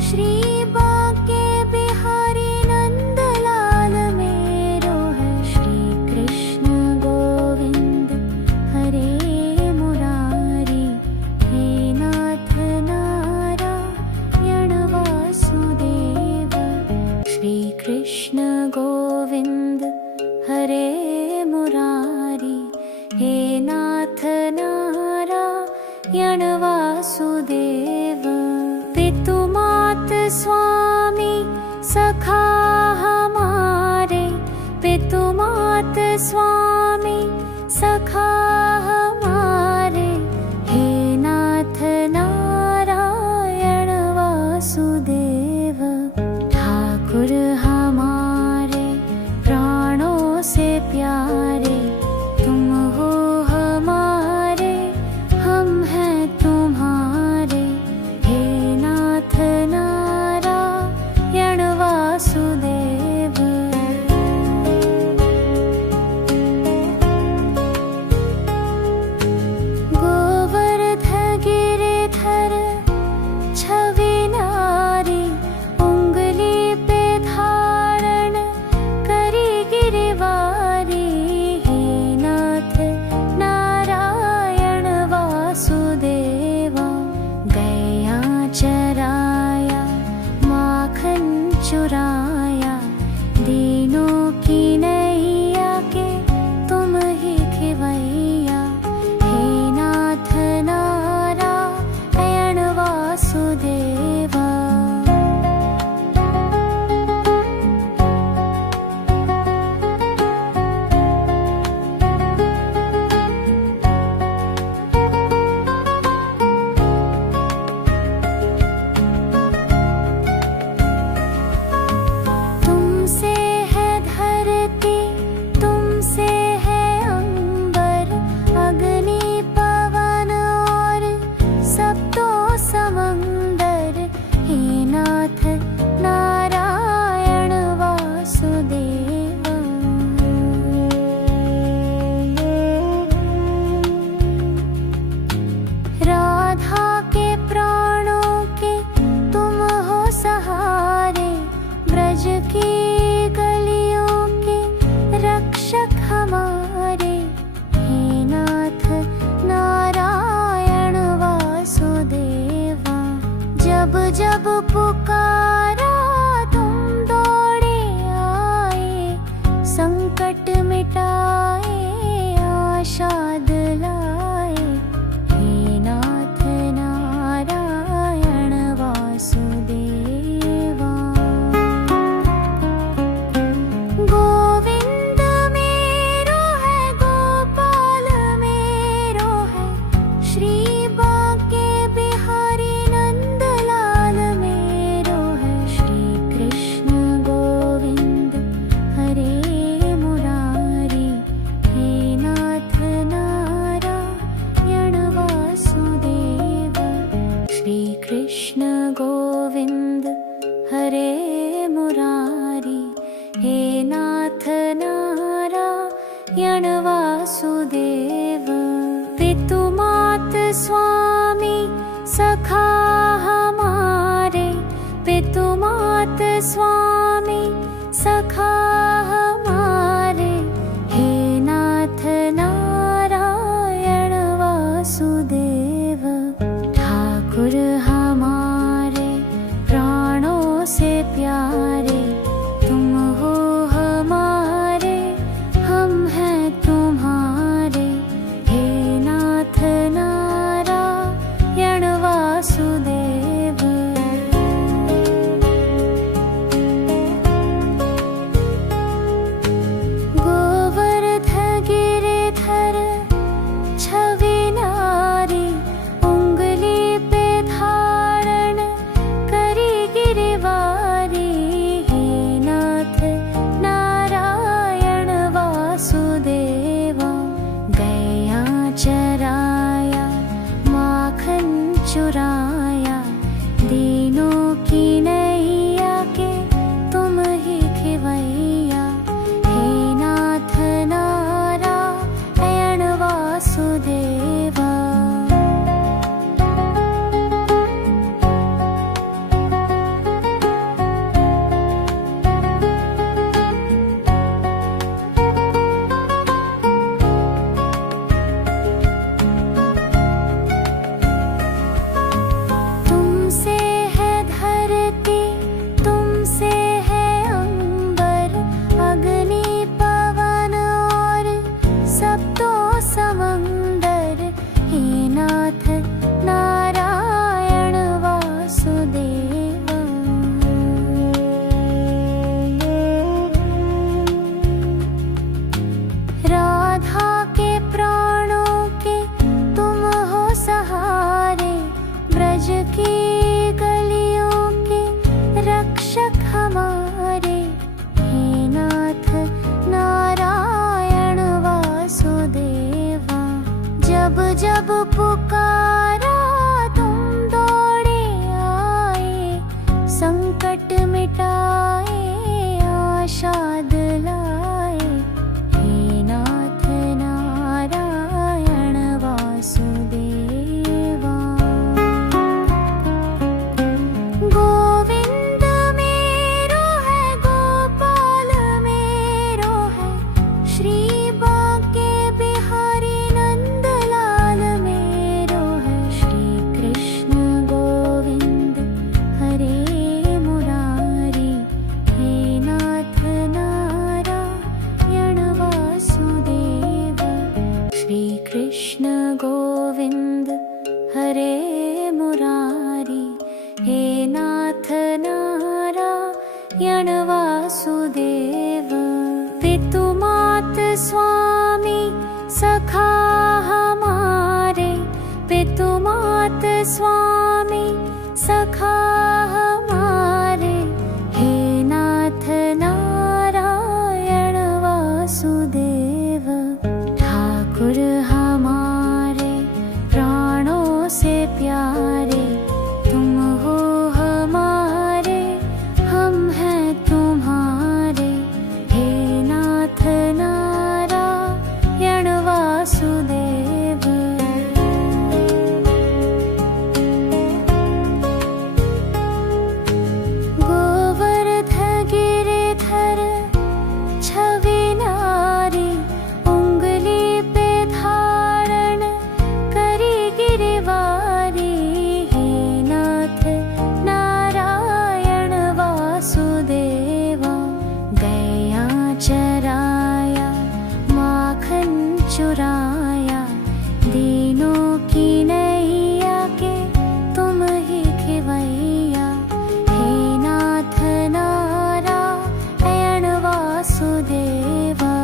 श्री बांके बिहारी नंदलाल मेरो है। श्री कृष्ण गोविंद हरे मुरारी, हे नाथ नारायण वासुदेव। श्री कृष्ण गोविंद हरे मुरारी, हे नाथ नारायण वासुदेव। पितु मात स्वामी सखा हमारे, पितु मात स्वामी सखा हमारे। हे नाथ नारायण वासुदेव। ठाकुर हमारे प्राणों से प्यारे, तुम हो हमारे हम हैं तुम्हारे। हे नाथ नारायण वासुदेव। गोवर्ध गिरिधर छवि नारी, उंगली पे धारण करी गिरिवारी। हे नाथ नारायण वासुदेवा। गैया चराया माखन चुराया, दीनों की नैया के तुम ही खिवैया। हे नाथ नारायण वासुदेवा। तुमसे है धरती, तुमसे है अंबर, अग्नि पवन और सप्तो समंदर। हे नाथ नारायण वासुदेवा। राधा के प्राणों के तुम हो सहारे, ब्रज की गलियों के रक्षक हमारे। हे नाथ नारायण वासुदेवा। जब जब पुकारा तुम दौड़े आए, संकट मिटाए आशा दिलाए। हे नाथ नारायण वासुदेवा। गोविंद मेरो है गोपाल मेरो है, श्री बांके बिहारी नंदलाल मेरो है। श्री कृष्ण गोविंद हरे मुरारी, हे नाथ नारायण वासुदेव। श्री कृष्ण गोविंद हरे मुरारी, हे नाथ नारायण वासुदेव। पितु मात स्वामी सखा हमारे, पितु मात स्वामी सखा हमारे। हे नाथ नारायण वासुदेव। ठाकुर हमारे प्राणों से प्यारे, तुम हो हमारे हम हैं तुम्हारे। हे नाथ नारायण वासुदेव। पुकारा तुम दौड़े आए, संकट मिटाए आशा दिलाए। हे नाथ नारायण वासुदेवा। गोविंद मेरो है, गोपाल मेरो है, श्री बांके बिहारी नंदलाल मेरो है। श्री कृष्ण गोविंद हरे मुरारी, हे नाथ नारायण वासुदेव। श्री कृष्ण गोविंद हरे मुरारी, हे नाथ नारायण वासुदेव। पितु मात स्वामी सखा हमारे, पितु मात स्वामी सखा हमारे। हे नाथ नारायण वासुदेव। ठाकुर हमारे प्राणों से प्यारे, तुम हो हमारे, हम हैं तुम्हारे। हे नाथ नारायण वासुदेव। गोवर्ध गिरिधर छवि नारी, उंगली पे धारण करी गिरिवारी। हे नाथ नारायण वासुदेवा। गया चराया माखन चुराया, दीनों की नैया के तुम ही खिवैया। हे नाथ नारायण वासुदेवा।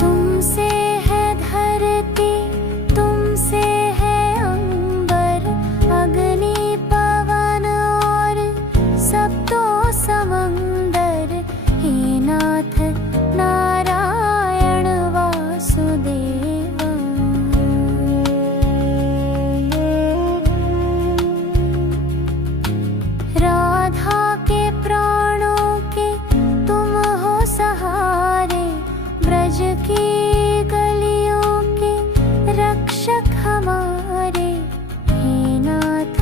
तुमसे है धरती, तुमसे है अंबर, अग्नि पवन और सप्तो समंदर। हे नाथ नारायण वासुदेवा। राधा के प्राणों के तुम हो सहारे, ब्रज की गलियों के रक्षक हमारे। हे नाथ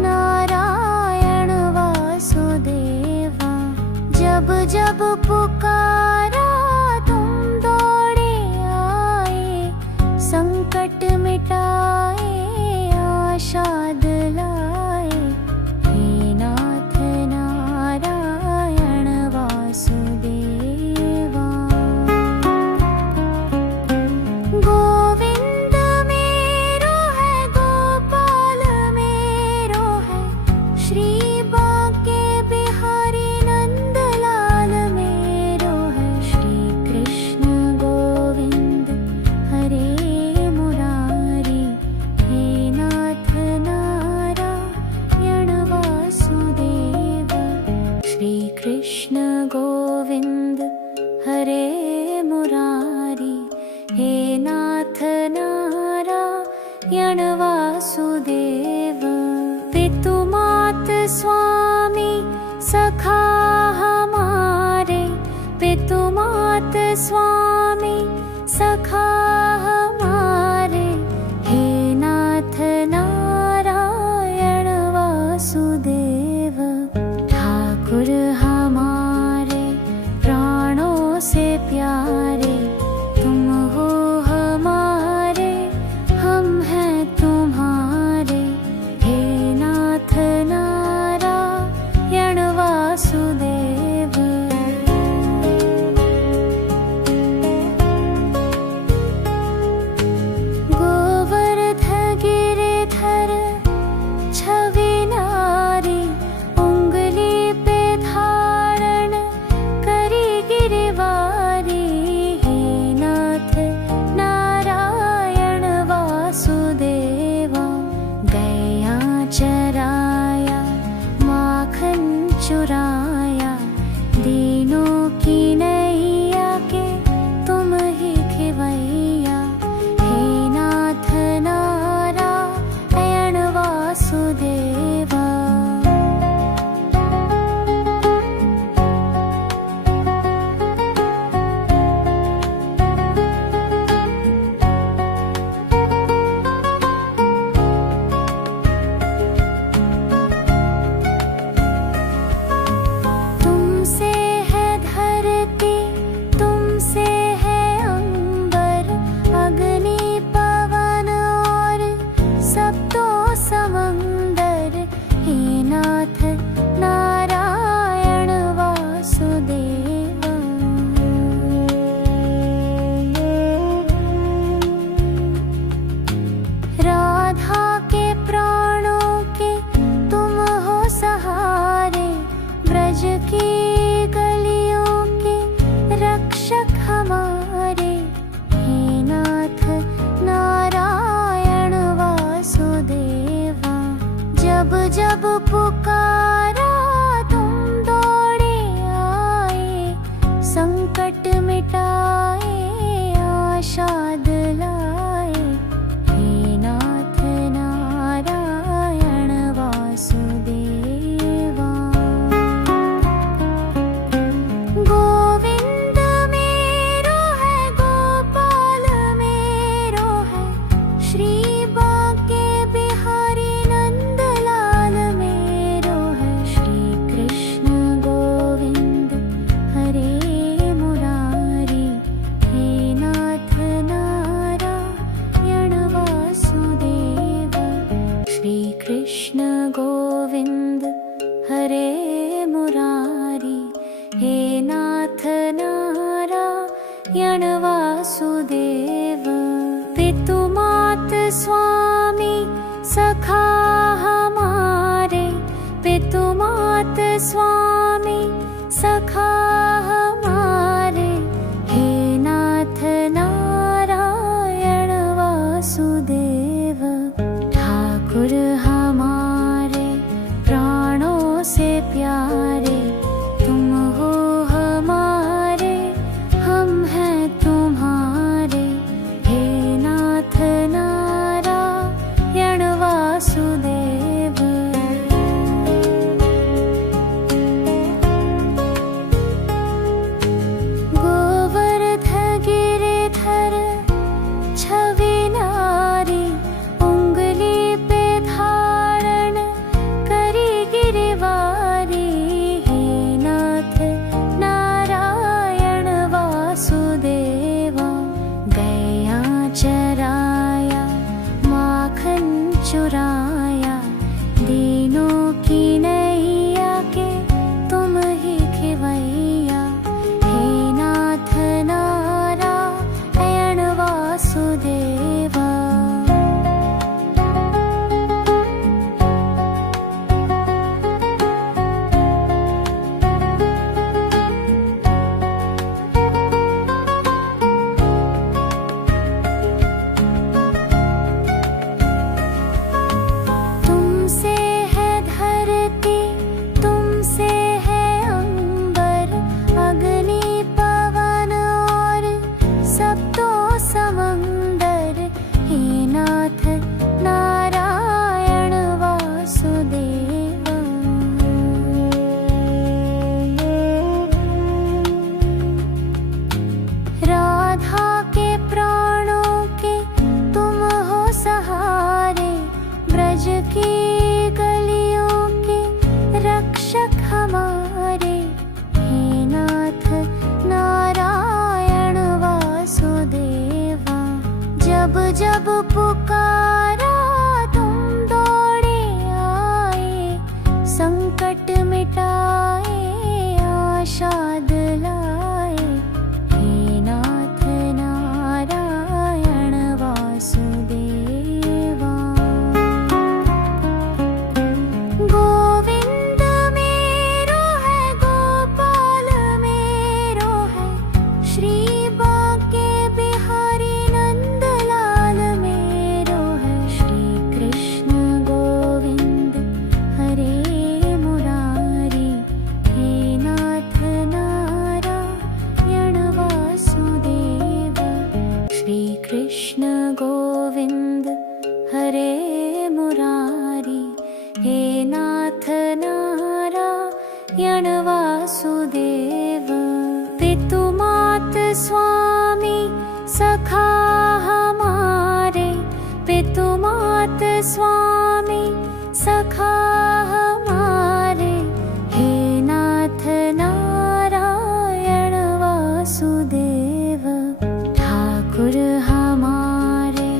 नारायण वासुदेवा। जब जब पुकारा तुम दौड़े आए, संकट मिटाए आशा दिलाए। हे नाथ नारायण वासुदेवा। गोविंद मेरो है, गोपाल मेरो है, श्री बांके बिहारी नंदलाल मेरो है। श्री कृष्ण गोविंद हरे मुरारी, हे नाथ नारायण वासुदेव। श्री कृष्ण गोविंद हरे मुरारी, हे नाथ नारायण वासुदेव। पितु मात स्वामी सखा हमारे, पितु मात स्वामी सखा हमारे। हे नाथ नारायण वासुदेव। ठाकुर हमारे प्राणों से प्यारे, तुम हो हमारे, हम हैं तुम्हारे। हे नाथ नारायण वासुदेव। तराया, दीनों की नैया के तुम ही खिवैया। हे नाथ नारायण वासुदेवा। तुमसे है धरती, तुमसे है अंबर, अग्नि पवन और सप्तो समंदर। हे नाथ नारायण वासुदेवा। राधा के प्राणों के तुम हो सहारे, ब्रज की गलियों के रक्षक हमारे। हे नाथ नारायण वासुदेवा। जब जब पुकारा तुम दौड़े आए, संकट मिटाए आशा दिलाए। हे नाथ नारायण वासुदेवा। गोविंद मेरो है, गोपाल मेरो है, श्री बांके बिहारी नंदलाल मेरो है। श्री कृष्ण गोविंद हरे मुरारी, हे नाथ नारायण वासुदेवा। श्री कृष्ण गोविंद हरे मुरारी, हे नाथ नारायण वासुदेव। पितु मात स्वामी सखा हमारे, पितु मात स्वामी सखा हमारे। हे नाथ नारायण वासुदेव। ठाकुर हमारे प्राणों से प्यारे, तुम हो हमारे, हम हैं तुम्हारे। हे नाथ नारायण वासुदेव। गोवर्ध गिरिधर छवि नारी, उंगली पे धारण करी गिरिवारी। हे यण वासुदेव। पितुमात स्वामी सखा हमारे, पितुमात स्वामी सखा हमारे, हे नाथ नारायण वासुदेव। ठाकुर हमारे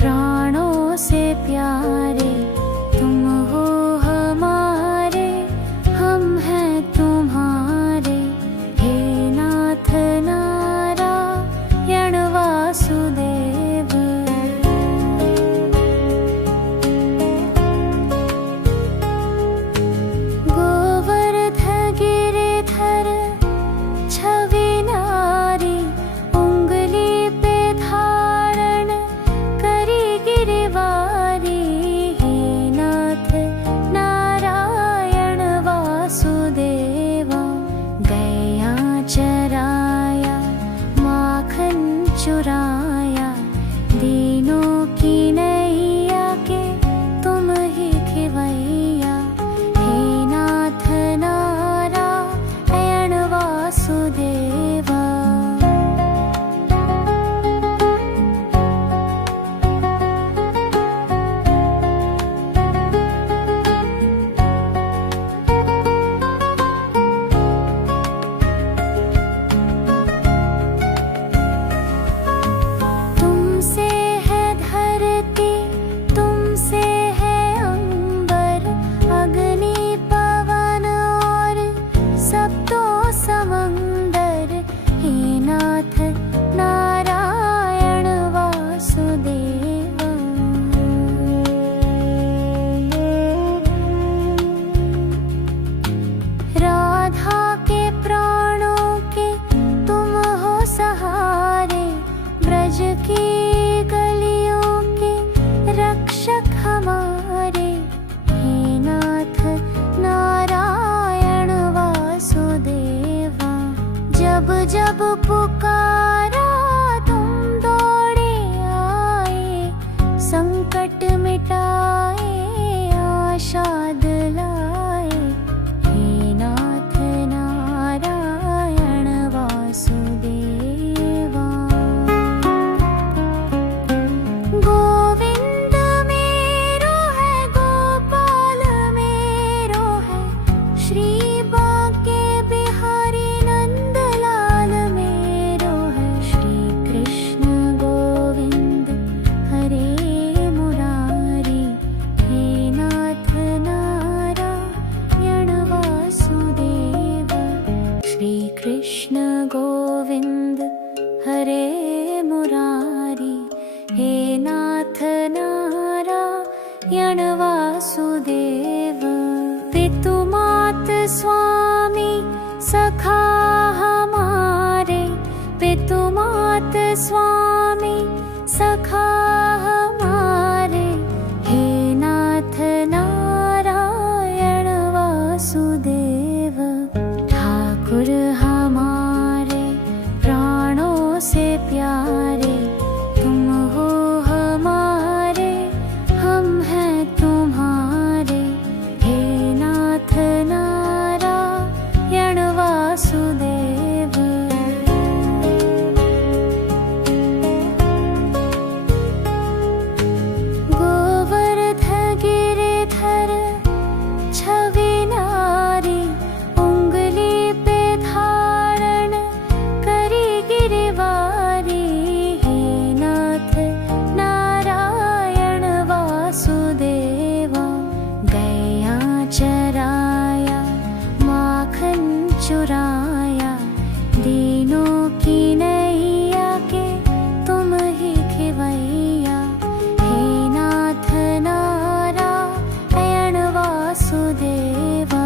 प्राणों से प्यारे, तुम हो हमारे, हम हैं तुम्हारे, हे नाथ नारायण वासुदेव। गोवर्ध गिरिधर छवि नारी, उंगली पे धारण करी गिरवारी, हे नाथ नारायण वासुदेवा। गैया चराया माखन चुराया, दीनों की नैया के तुम ही खिवैया, हे नाथ नारायण वासुदेवा। तुमसे है धरती, तुमसे है अंबर, अग्नि पवन और सप्तो समंदर, हे नाथ नारायण वासुदेवा। राधा के प्राणों के तुम हो सहारे, ब्रज की गलियों के रक्षक हमारे, हे नाथ नारायण वासुदेवा। जब जब पुकारा तुम दौड़े आए, संकट मिटाए आशा दिलाए, हे नाथ नारायण वासुदेवा। गोविंद मेरो है, गोपाल मेरो है, श्री बांके बिहारी नंदलाल मेरो है। श्री कृष्ण गोविंद हरे मुरारी, हे नाथ नारायण वासुदेवा। श्री कृष्ण गोविंद हरे मुरारी, हे नाथ नारायण वासुदेव। पितुमात स्वामी सखा हमारे, पितुमात स्वामी सखा हमारे, हे नाथ नारायण वासुदेव। ठाकुर हमारे प्राणों से प्यारे, तुम हो हमारे, हम हैं तुम्हारे, हे नाथ नारायण वासुदेव। गोवर्ध गिरिधर छवि नारी, उंगली पे धारण करी गिरवारी, हे नाथ नारायण वासुदेवा। गैया चराया माखन चुराया, दीनों की नैया के तुम ही खिवैया, हे नाथ नारायण वासुदेवा।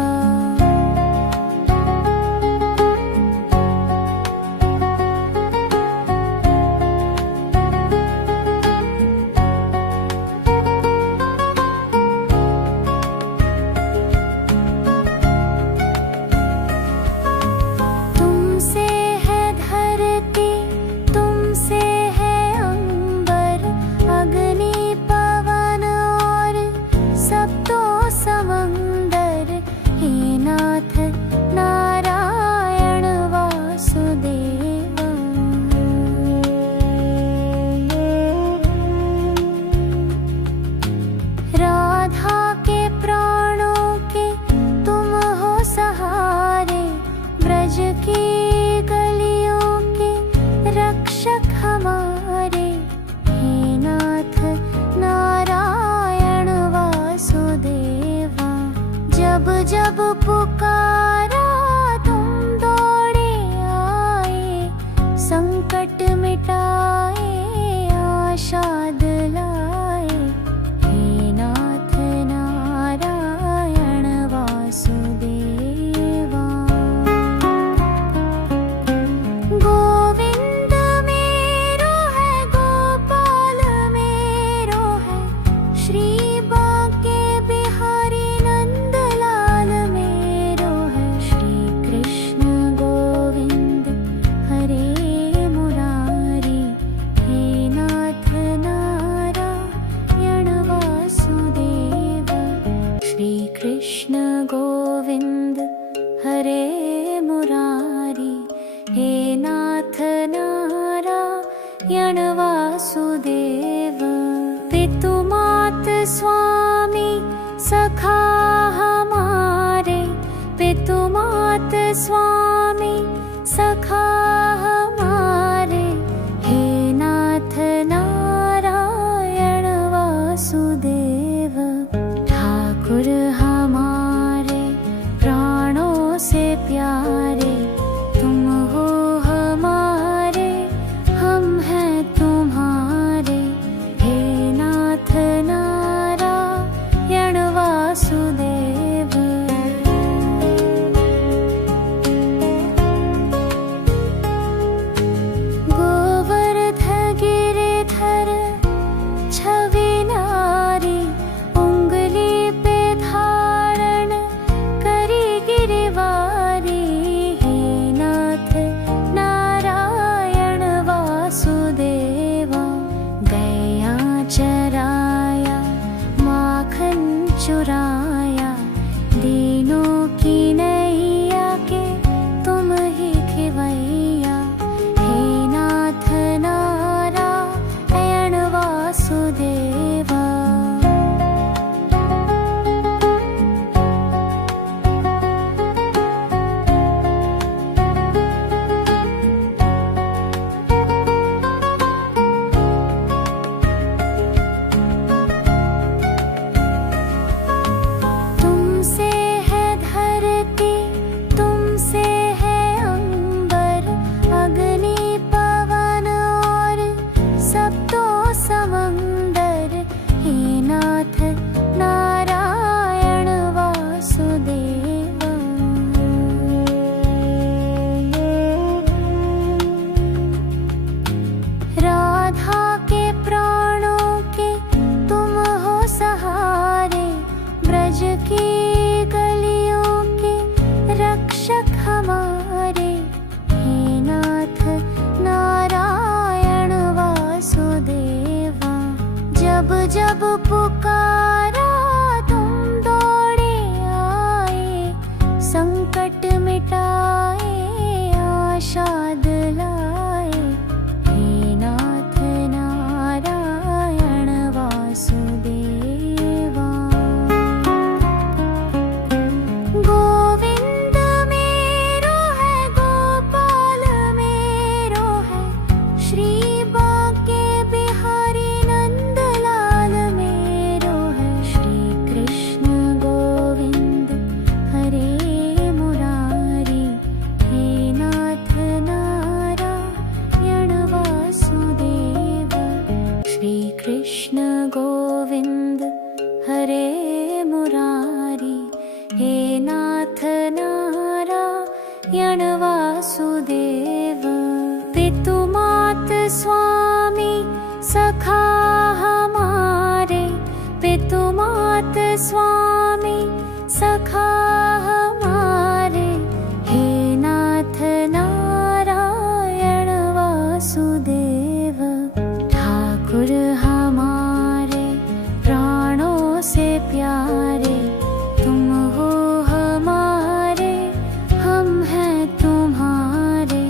स्वामी सखा हमारे, पितुमात स्वामी सखा हमारे, हे नाथ नारायण वासुदेव। ठाकुर हमारे प्राणों से प्यारे, तुम हो हमारे, हम हैं तुम्हारे, हे नाथ नारायण वासुदेव। गोवर्ध गिरिधर छवि नारी, उंगली पे धारण करी गिरिवारी, हे नाथ नारायण वासुदेवा। गया चराया माखन चुराया, दीनों की नैया के तुम ही खिवैया, हे नाथ नारायण वासुदेवा। तुमसे है धरती, तुमसे है अंबर, अग्नि पवन और सप्तो समंदर, हे नाथ नारायण वासुदेवा। राधा के प्राणों के तुम हो सहारे, ब्रज की गलियों के रक्षक हमारे, हे नाथ नारायण वासुदेवा। जब जब पुकारा तुम दौड़े आए, संकट मिटाए आशा दिलाए, हे नाथ नारायण वासुदेवा। गोविंद मेरो है, गोपाल मेरो है, श्री बांके बिहारी नंदलाल मेरो है, श्री कृष्ण गोविंद हरे मुरारी, हे नाथ नारायण वासुदेवा। श्री कृष्ण गोविंद हरे मुरारी, हे नाथ नारायण वासुदेव। पितुमात स्वामी सखा हमारे, पितुमात स्वामी सखा हमारे, हे नाथ नारायण वासुदेव। ठाकुर हमारे प्राणों से प्यारे, तुम हो हमारे, हम हैं तुम्हारे,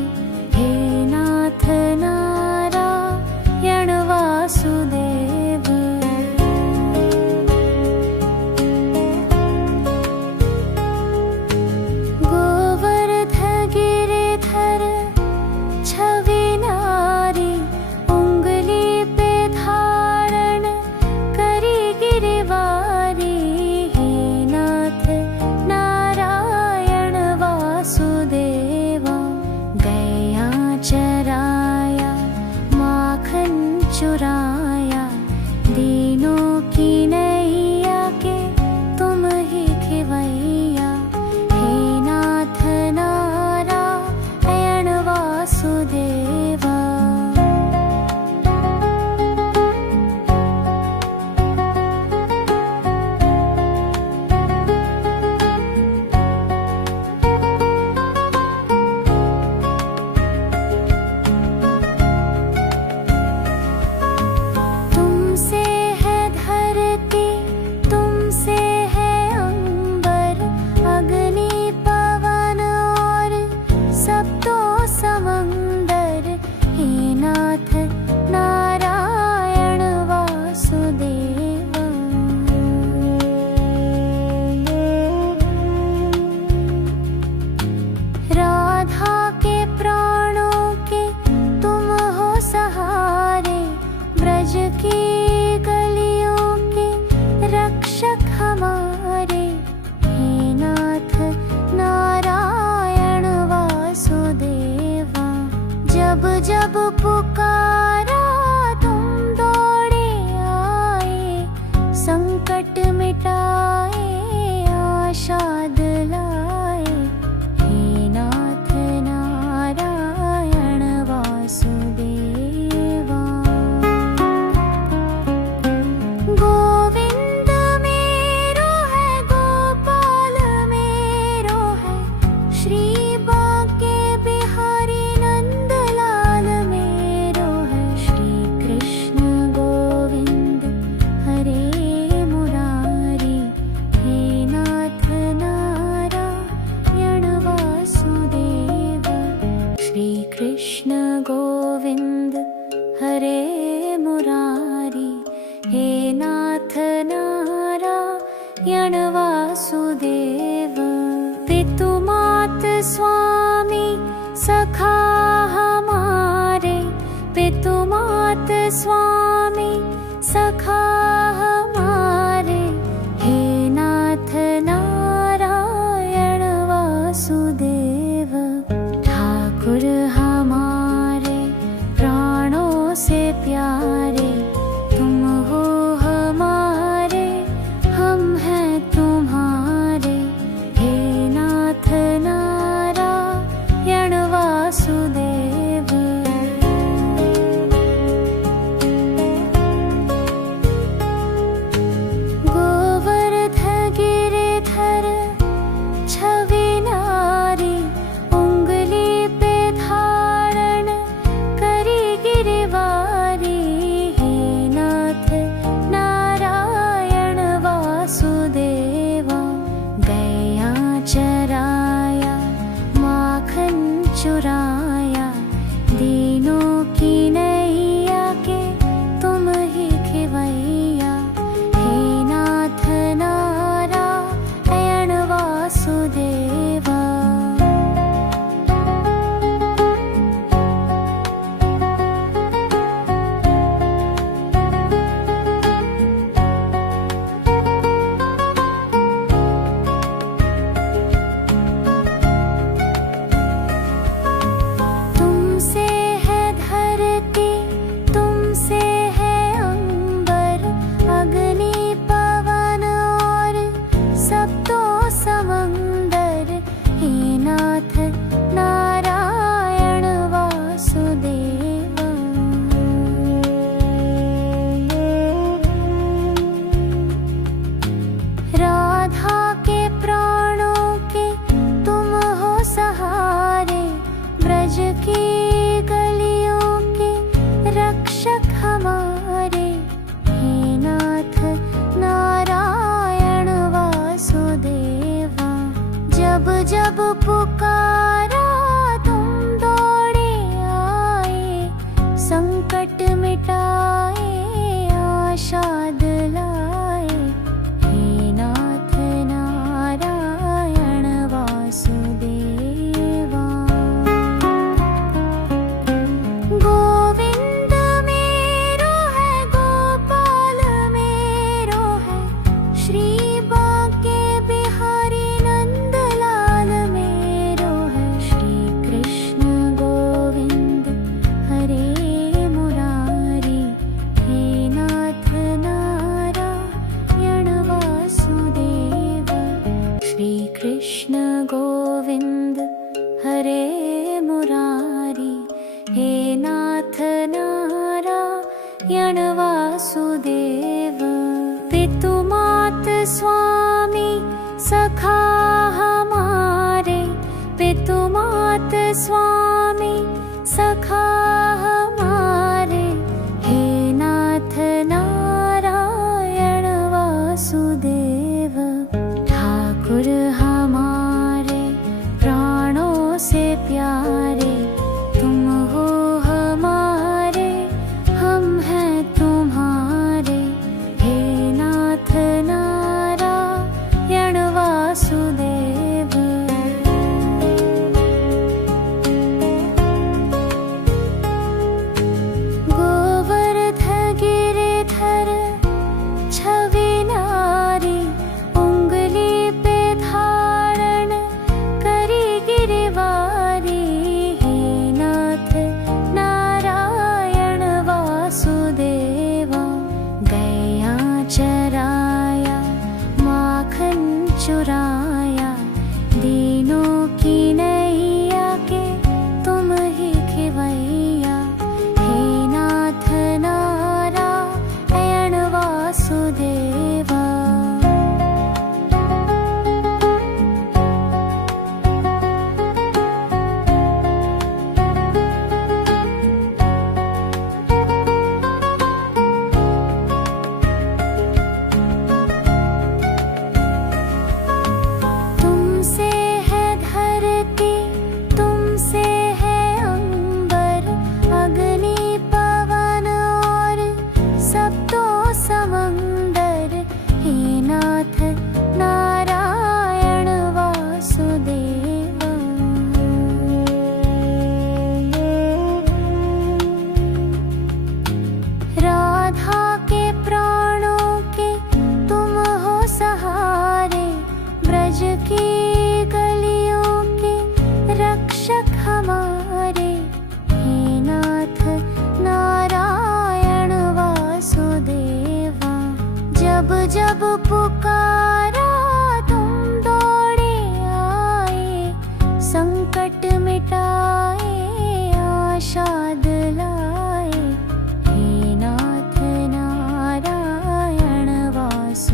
हे नाथ नारायण वासुदेव। वासुदेव ठाकुर हमारे प्राणों से प्यारे, तुम हो हमारे, हम हैं तुम्हारे, हे नाथ नारायण वासुदेव। गोवर्ध गिरिधर छवि नारी, उंगली पे धारण करी गिरवारी, हे नाथ नारायण वासुदेवा। गया चराया माखन चुराया, दीनों की नैया के तुम ही खिवैया, हे नाथ नारायण वासुदेवा। तुमसे है धरती, तुमसे है अंबर, अग्नि पवन और सप्तो समंदर, हे नाथ नारायण वासुदेवा। राधा के प्राणों के तुम हो सहारे, ब्रज की गलियों के रक्षक हमारे, हे नाथ नारायण वासुदेवा। जब जब पुकारा तुम दौड़े आए, संकट मिटाए आशा दिलाए, हे नाथ नारायण वासुदेवा। गोविंद मेरो है, गोपाल मेरो है, श्री बांके बिहारी नंदलाल मेरो है, श्री कृष्ण गोविंद हरे मुरारी, हे नाथ नारायण वासुदेवा। श्री कृष्ण गोविंद हरे मुरारी, हे नाथ नारायण वासुदेव। पितु मात स्वामी सखा हमारे, पितु मात स्वामी सखा हमारे, हे नाथ नारायण वासुदेव। ठाकुर हमारे प्राणों से प्यारे, तुम हो हमारे, हम हैं तुम्हारे, हे नाथ नारायण वासुदेव। गोवर्ध गिरिधर छवि नारी, उंगली पे धारण करी गिरवारी, हे संकट मिटाए आशा दिलाए। हे नाथ नारायण वासुदेवा।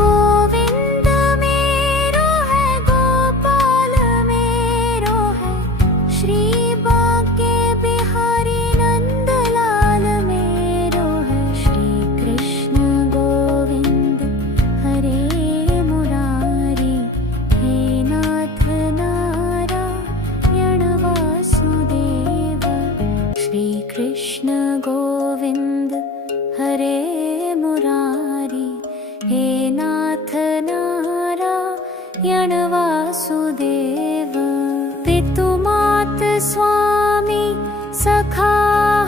गोविंद मेरो है गोपाल मेरो है, श्री बांके बिहारी नंदलाल मेरो है। श्री कृष्ण गोविंद हरे मुरारी, हे नाथ नारायण वासुदेव। श्री कृष्ण गोविंद हरे मुरारी, हे नाथ नारायण वासुदेव। पितु मात स्वामी सखा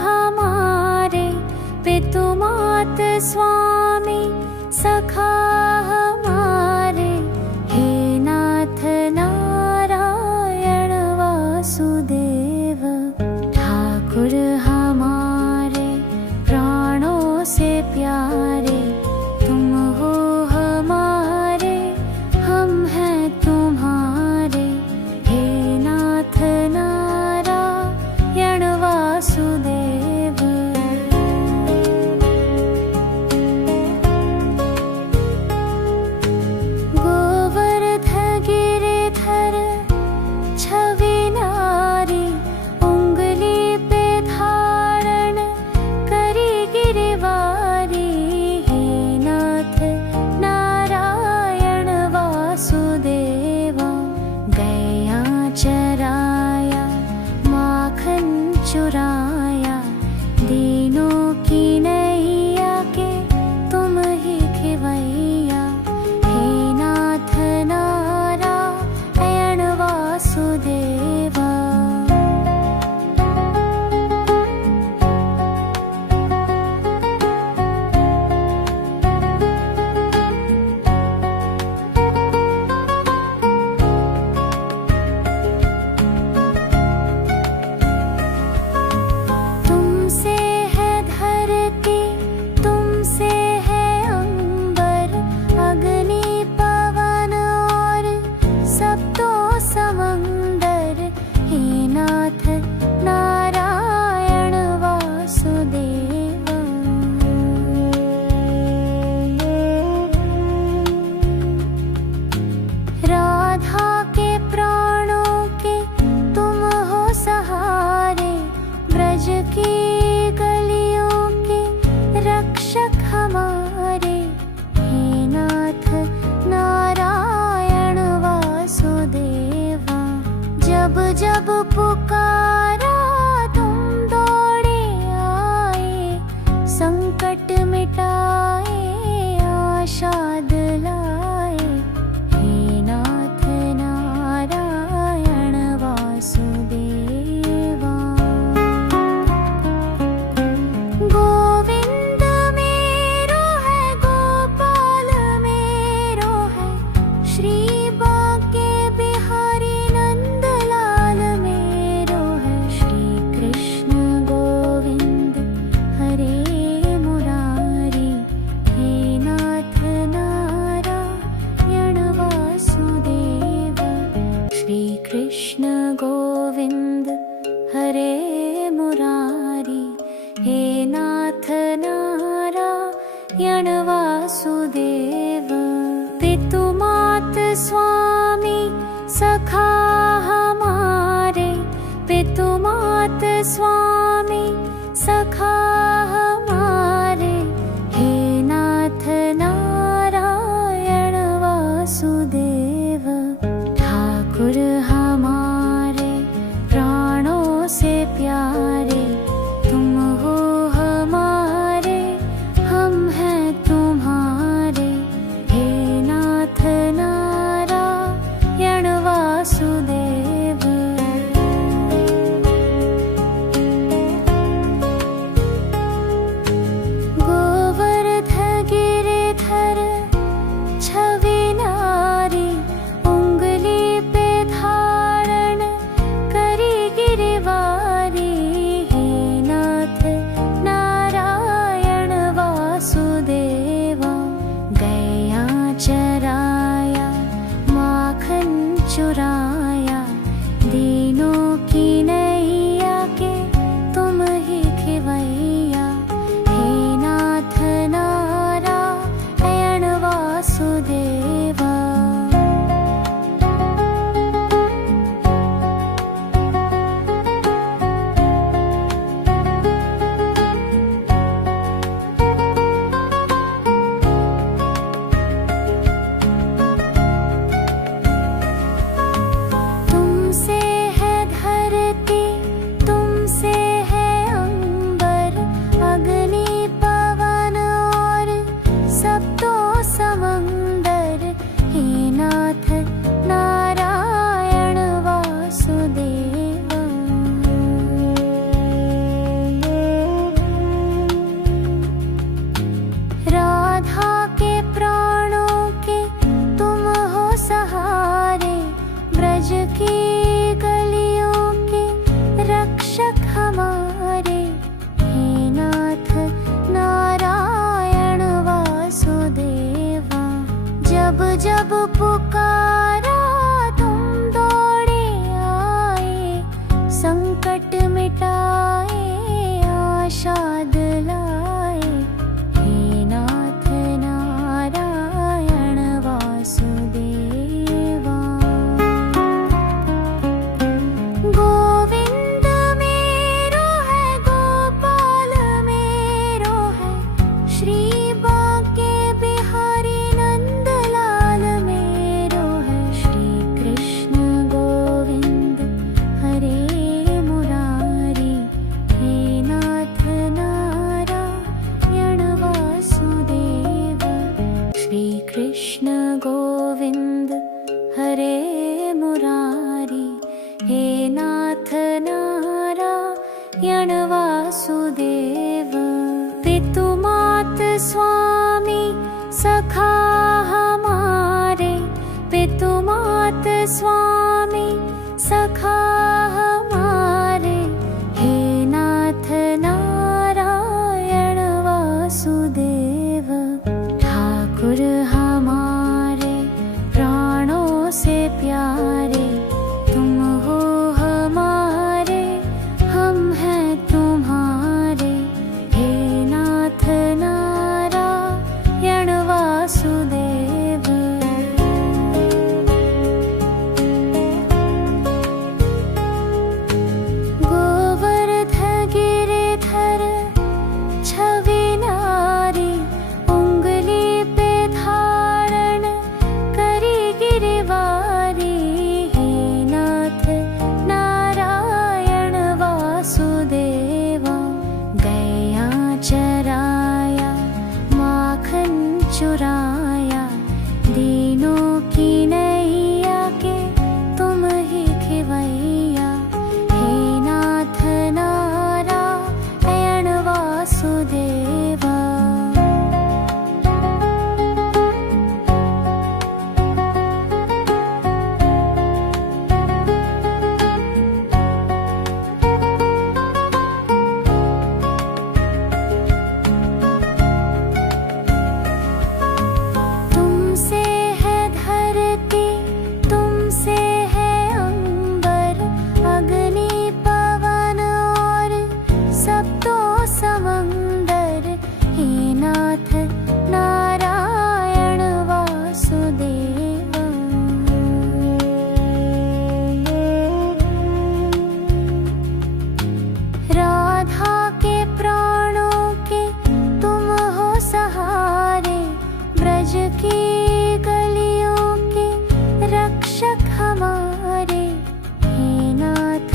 हमारे, पितु मात स्वामी सखा हमारे। हे नाथ नारायण वासुदेव। ठाकुर हमारे प्राणों से प्यारे, तुम हो हमारे हम हैं तुम्हारे। हे नाथ नारायण वासुदेव। गोवर्ध गिरिधर छवि नारी, उंगली पे धारण करी गिरवारी। हे नाथ नारायण वासुदेवा। गया चराया माखन चुराया, दीनों की नैया के तुम ही खिवैया। हे नाथ नारायण वासुदेवा। तुमसे है धरती, तुमसे है अंबर, अग्नि पवन और सप्तो समंदर। हे नाथ नारायण वासुदेवा। राधा के प्राणों के तुम हो सहारे, ब्रज की गलियों के रक्षक हमारे। हे नाथ नारायण वासुदेवा। जब जब पुकारा तुम दौड़े आए, संकट मिटाए आशा दिलाए। हे नाथ नारायण वासुदेवा। गोविंद मेरो है गोपाल मेरो है, श्री बांके बिहारी नंदलाल मेरो है। श्री कृष्ण गोविंद हरे मुरारी, हे नाथ नारायण वासुदेव। श्री कृष्ण गोविंद हरे मुरारी, हे नाथ नारायण वासुदेव। पितु मात स्वामी सखा हमारे, पितु मात स्वामी सखा हमारे। हे नाथ नारायण वासुदेव। ठाकुर हमारे प्राणों से प्यारे, तुम हो हमारे हम हैं तुम्हारे। हे नाथ नारायण वासुदेव। गोवर्ध गिरिधर छवि नारी, पुकारा तुम दौड़े आए, संकट मिटाए आशा दिलाए। हे नाथ नारायण वासुदेवा। गोविंद मेरो है गोपाल मेरो है, श्री बांके बिहारी नंदलाल मेरो है। श्री कृष्ण गोविंद हरे मुरारी, हे नाथ नारायण वासुदेव। श्री कृष्ण गोविंद हरे मुरारी, हे नाथ नारायण वासुदेव। पितु मात स्वामी सखा हमारे, पितु मात स्वामी सखा हमारे। हे नाथ नारायण वासुदेव। ठाकुर हमारे प्राणों से प्यारे, तुम हो हमारे हम हैं तुम्हारे। हे नाथ नारायण वासुदेव। गोवर्ध गिरिधर छवि नारी, उंगली पे धारण करी गिरिवारी। हे नाथ नारायण वासुदेवा। गैया चराया माखन चुराया, दीनों की नैया के तुम ही खिवैया। हे नाथ नारायण वासुदेवा। तुमसे है धरती, तुमसे है अंबर, अग्नि पवन और सब तो समंदर। हे नाथ नारायण वासुदेवा। राधा के प्राणों के तुम हो सहारे, ब्रज की गलियों के रक्षक हमारे। हे नाथ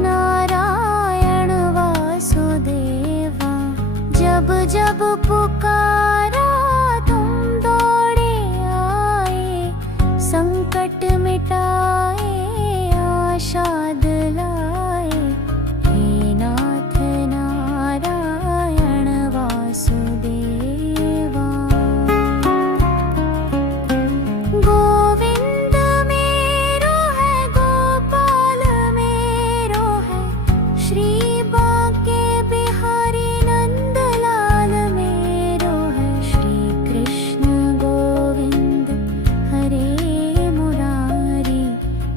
नारायण वासुदेवा। जब जब पुकारा तुम दौड़े आए, संकट मिटाए आशा दिलाए। हे नाथ नारायण वासुदेवा। गोविंद मेरो है गोपाल मेरो है, श्री बांके बिहारी नंदलाल मेरो है। श्री कृष्ण गोविंद हरे मुरारी,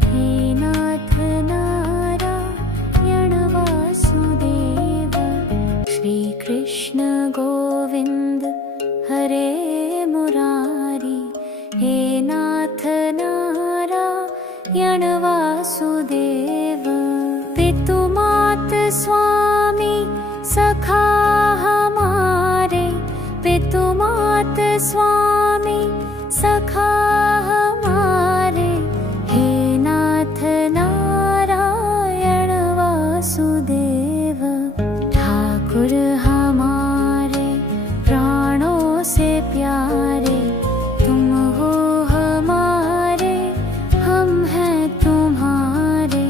हे नाथ नारायण वासुदेव। श्री कृष्ण गोविंद हरे मुरारी, हे नाथ नारायण वासुदेव। पितु मात स्वामी सखा हमारे, पितु मात स्वामी सखा हमारे। हे नाथ नारायण वासुदेव। ठाकुर हमारे प्राणों से प्यारे, तुम हो हमारे हम हैं तुम्हारे।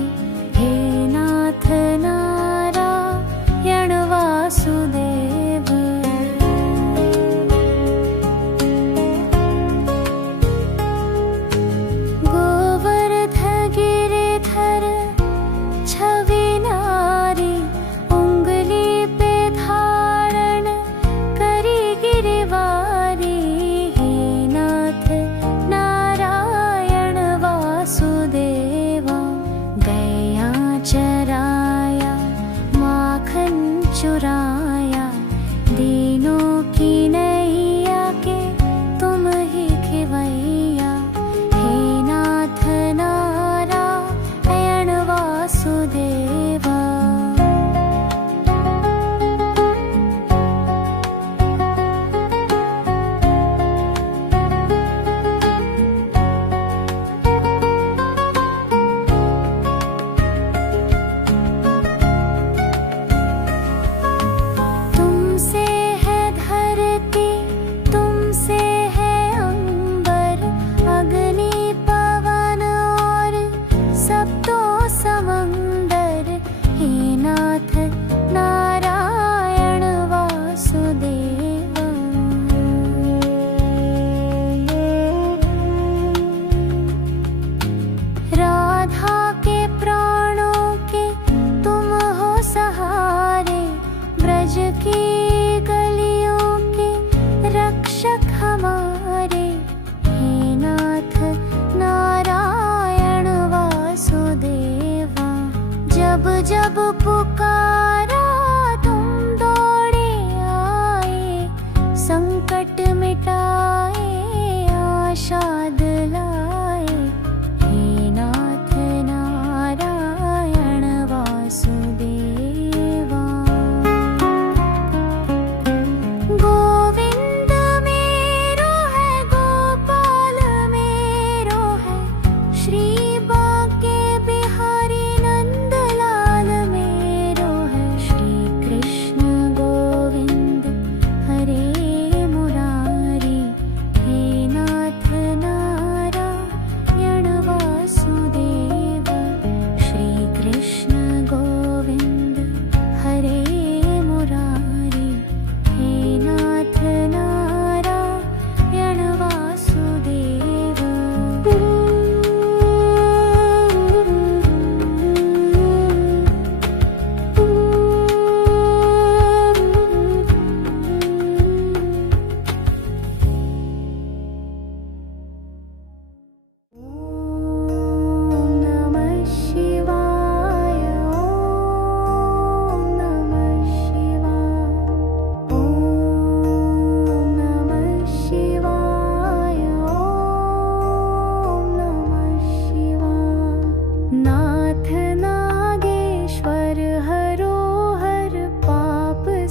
हे नाथ नारायण वासुदेव।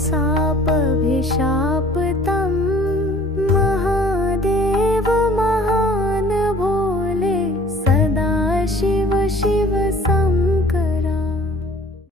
साप भी शाप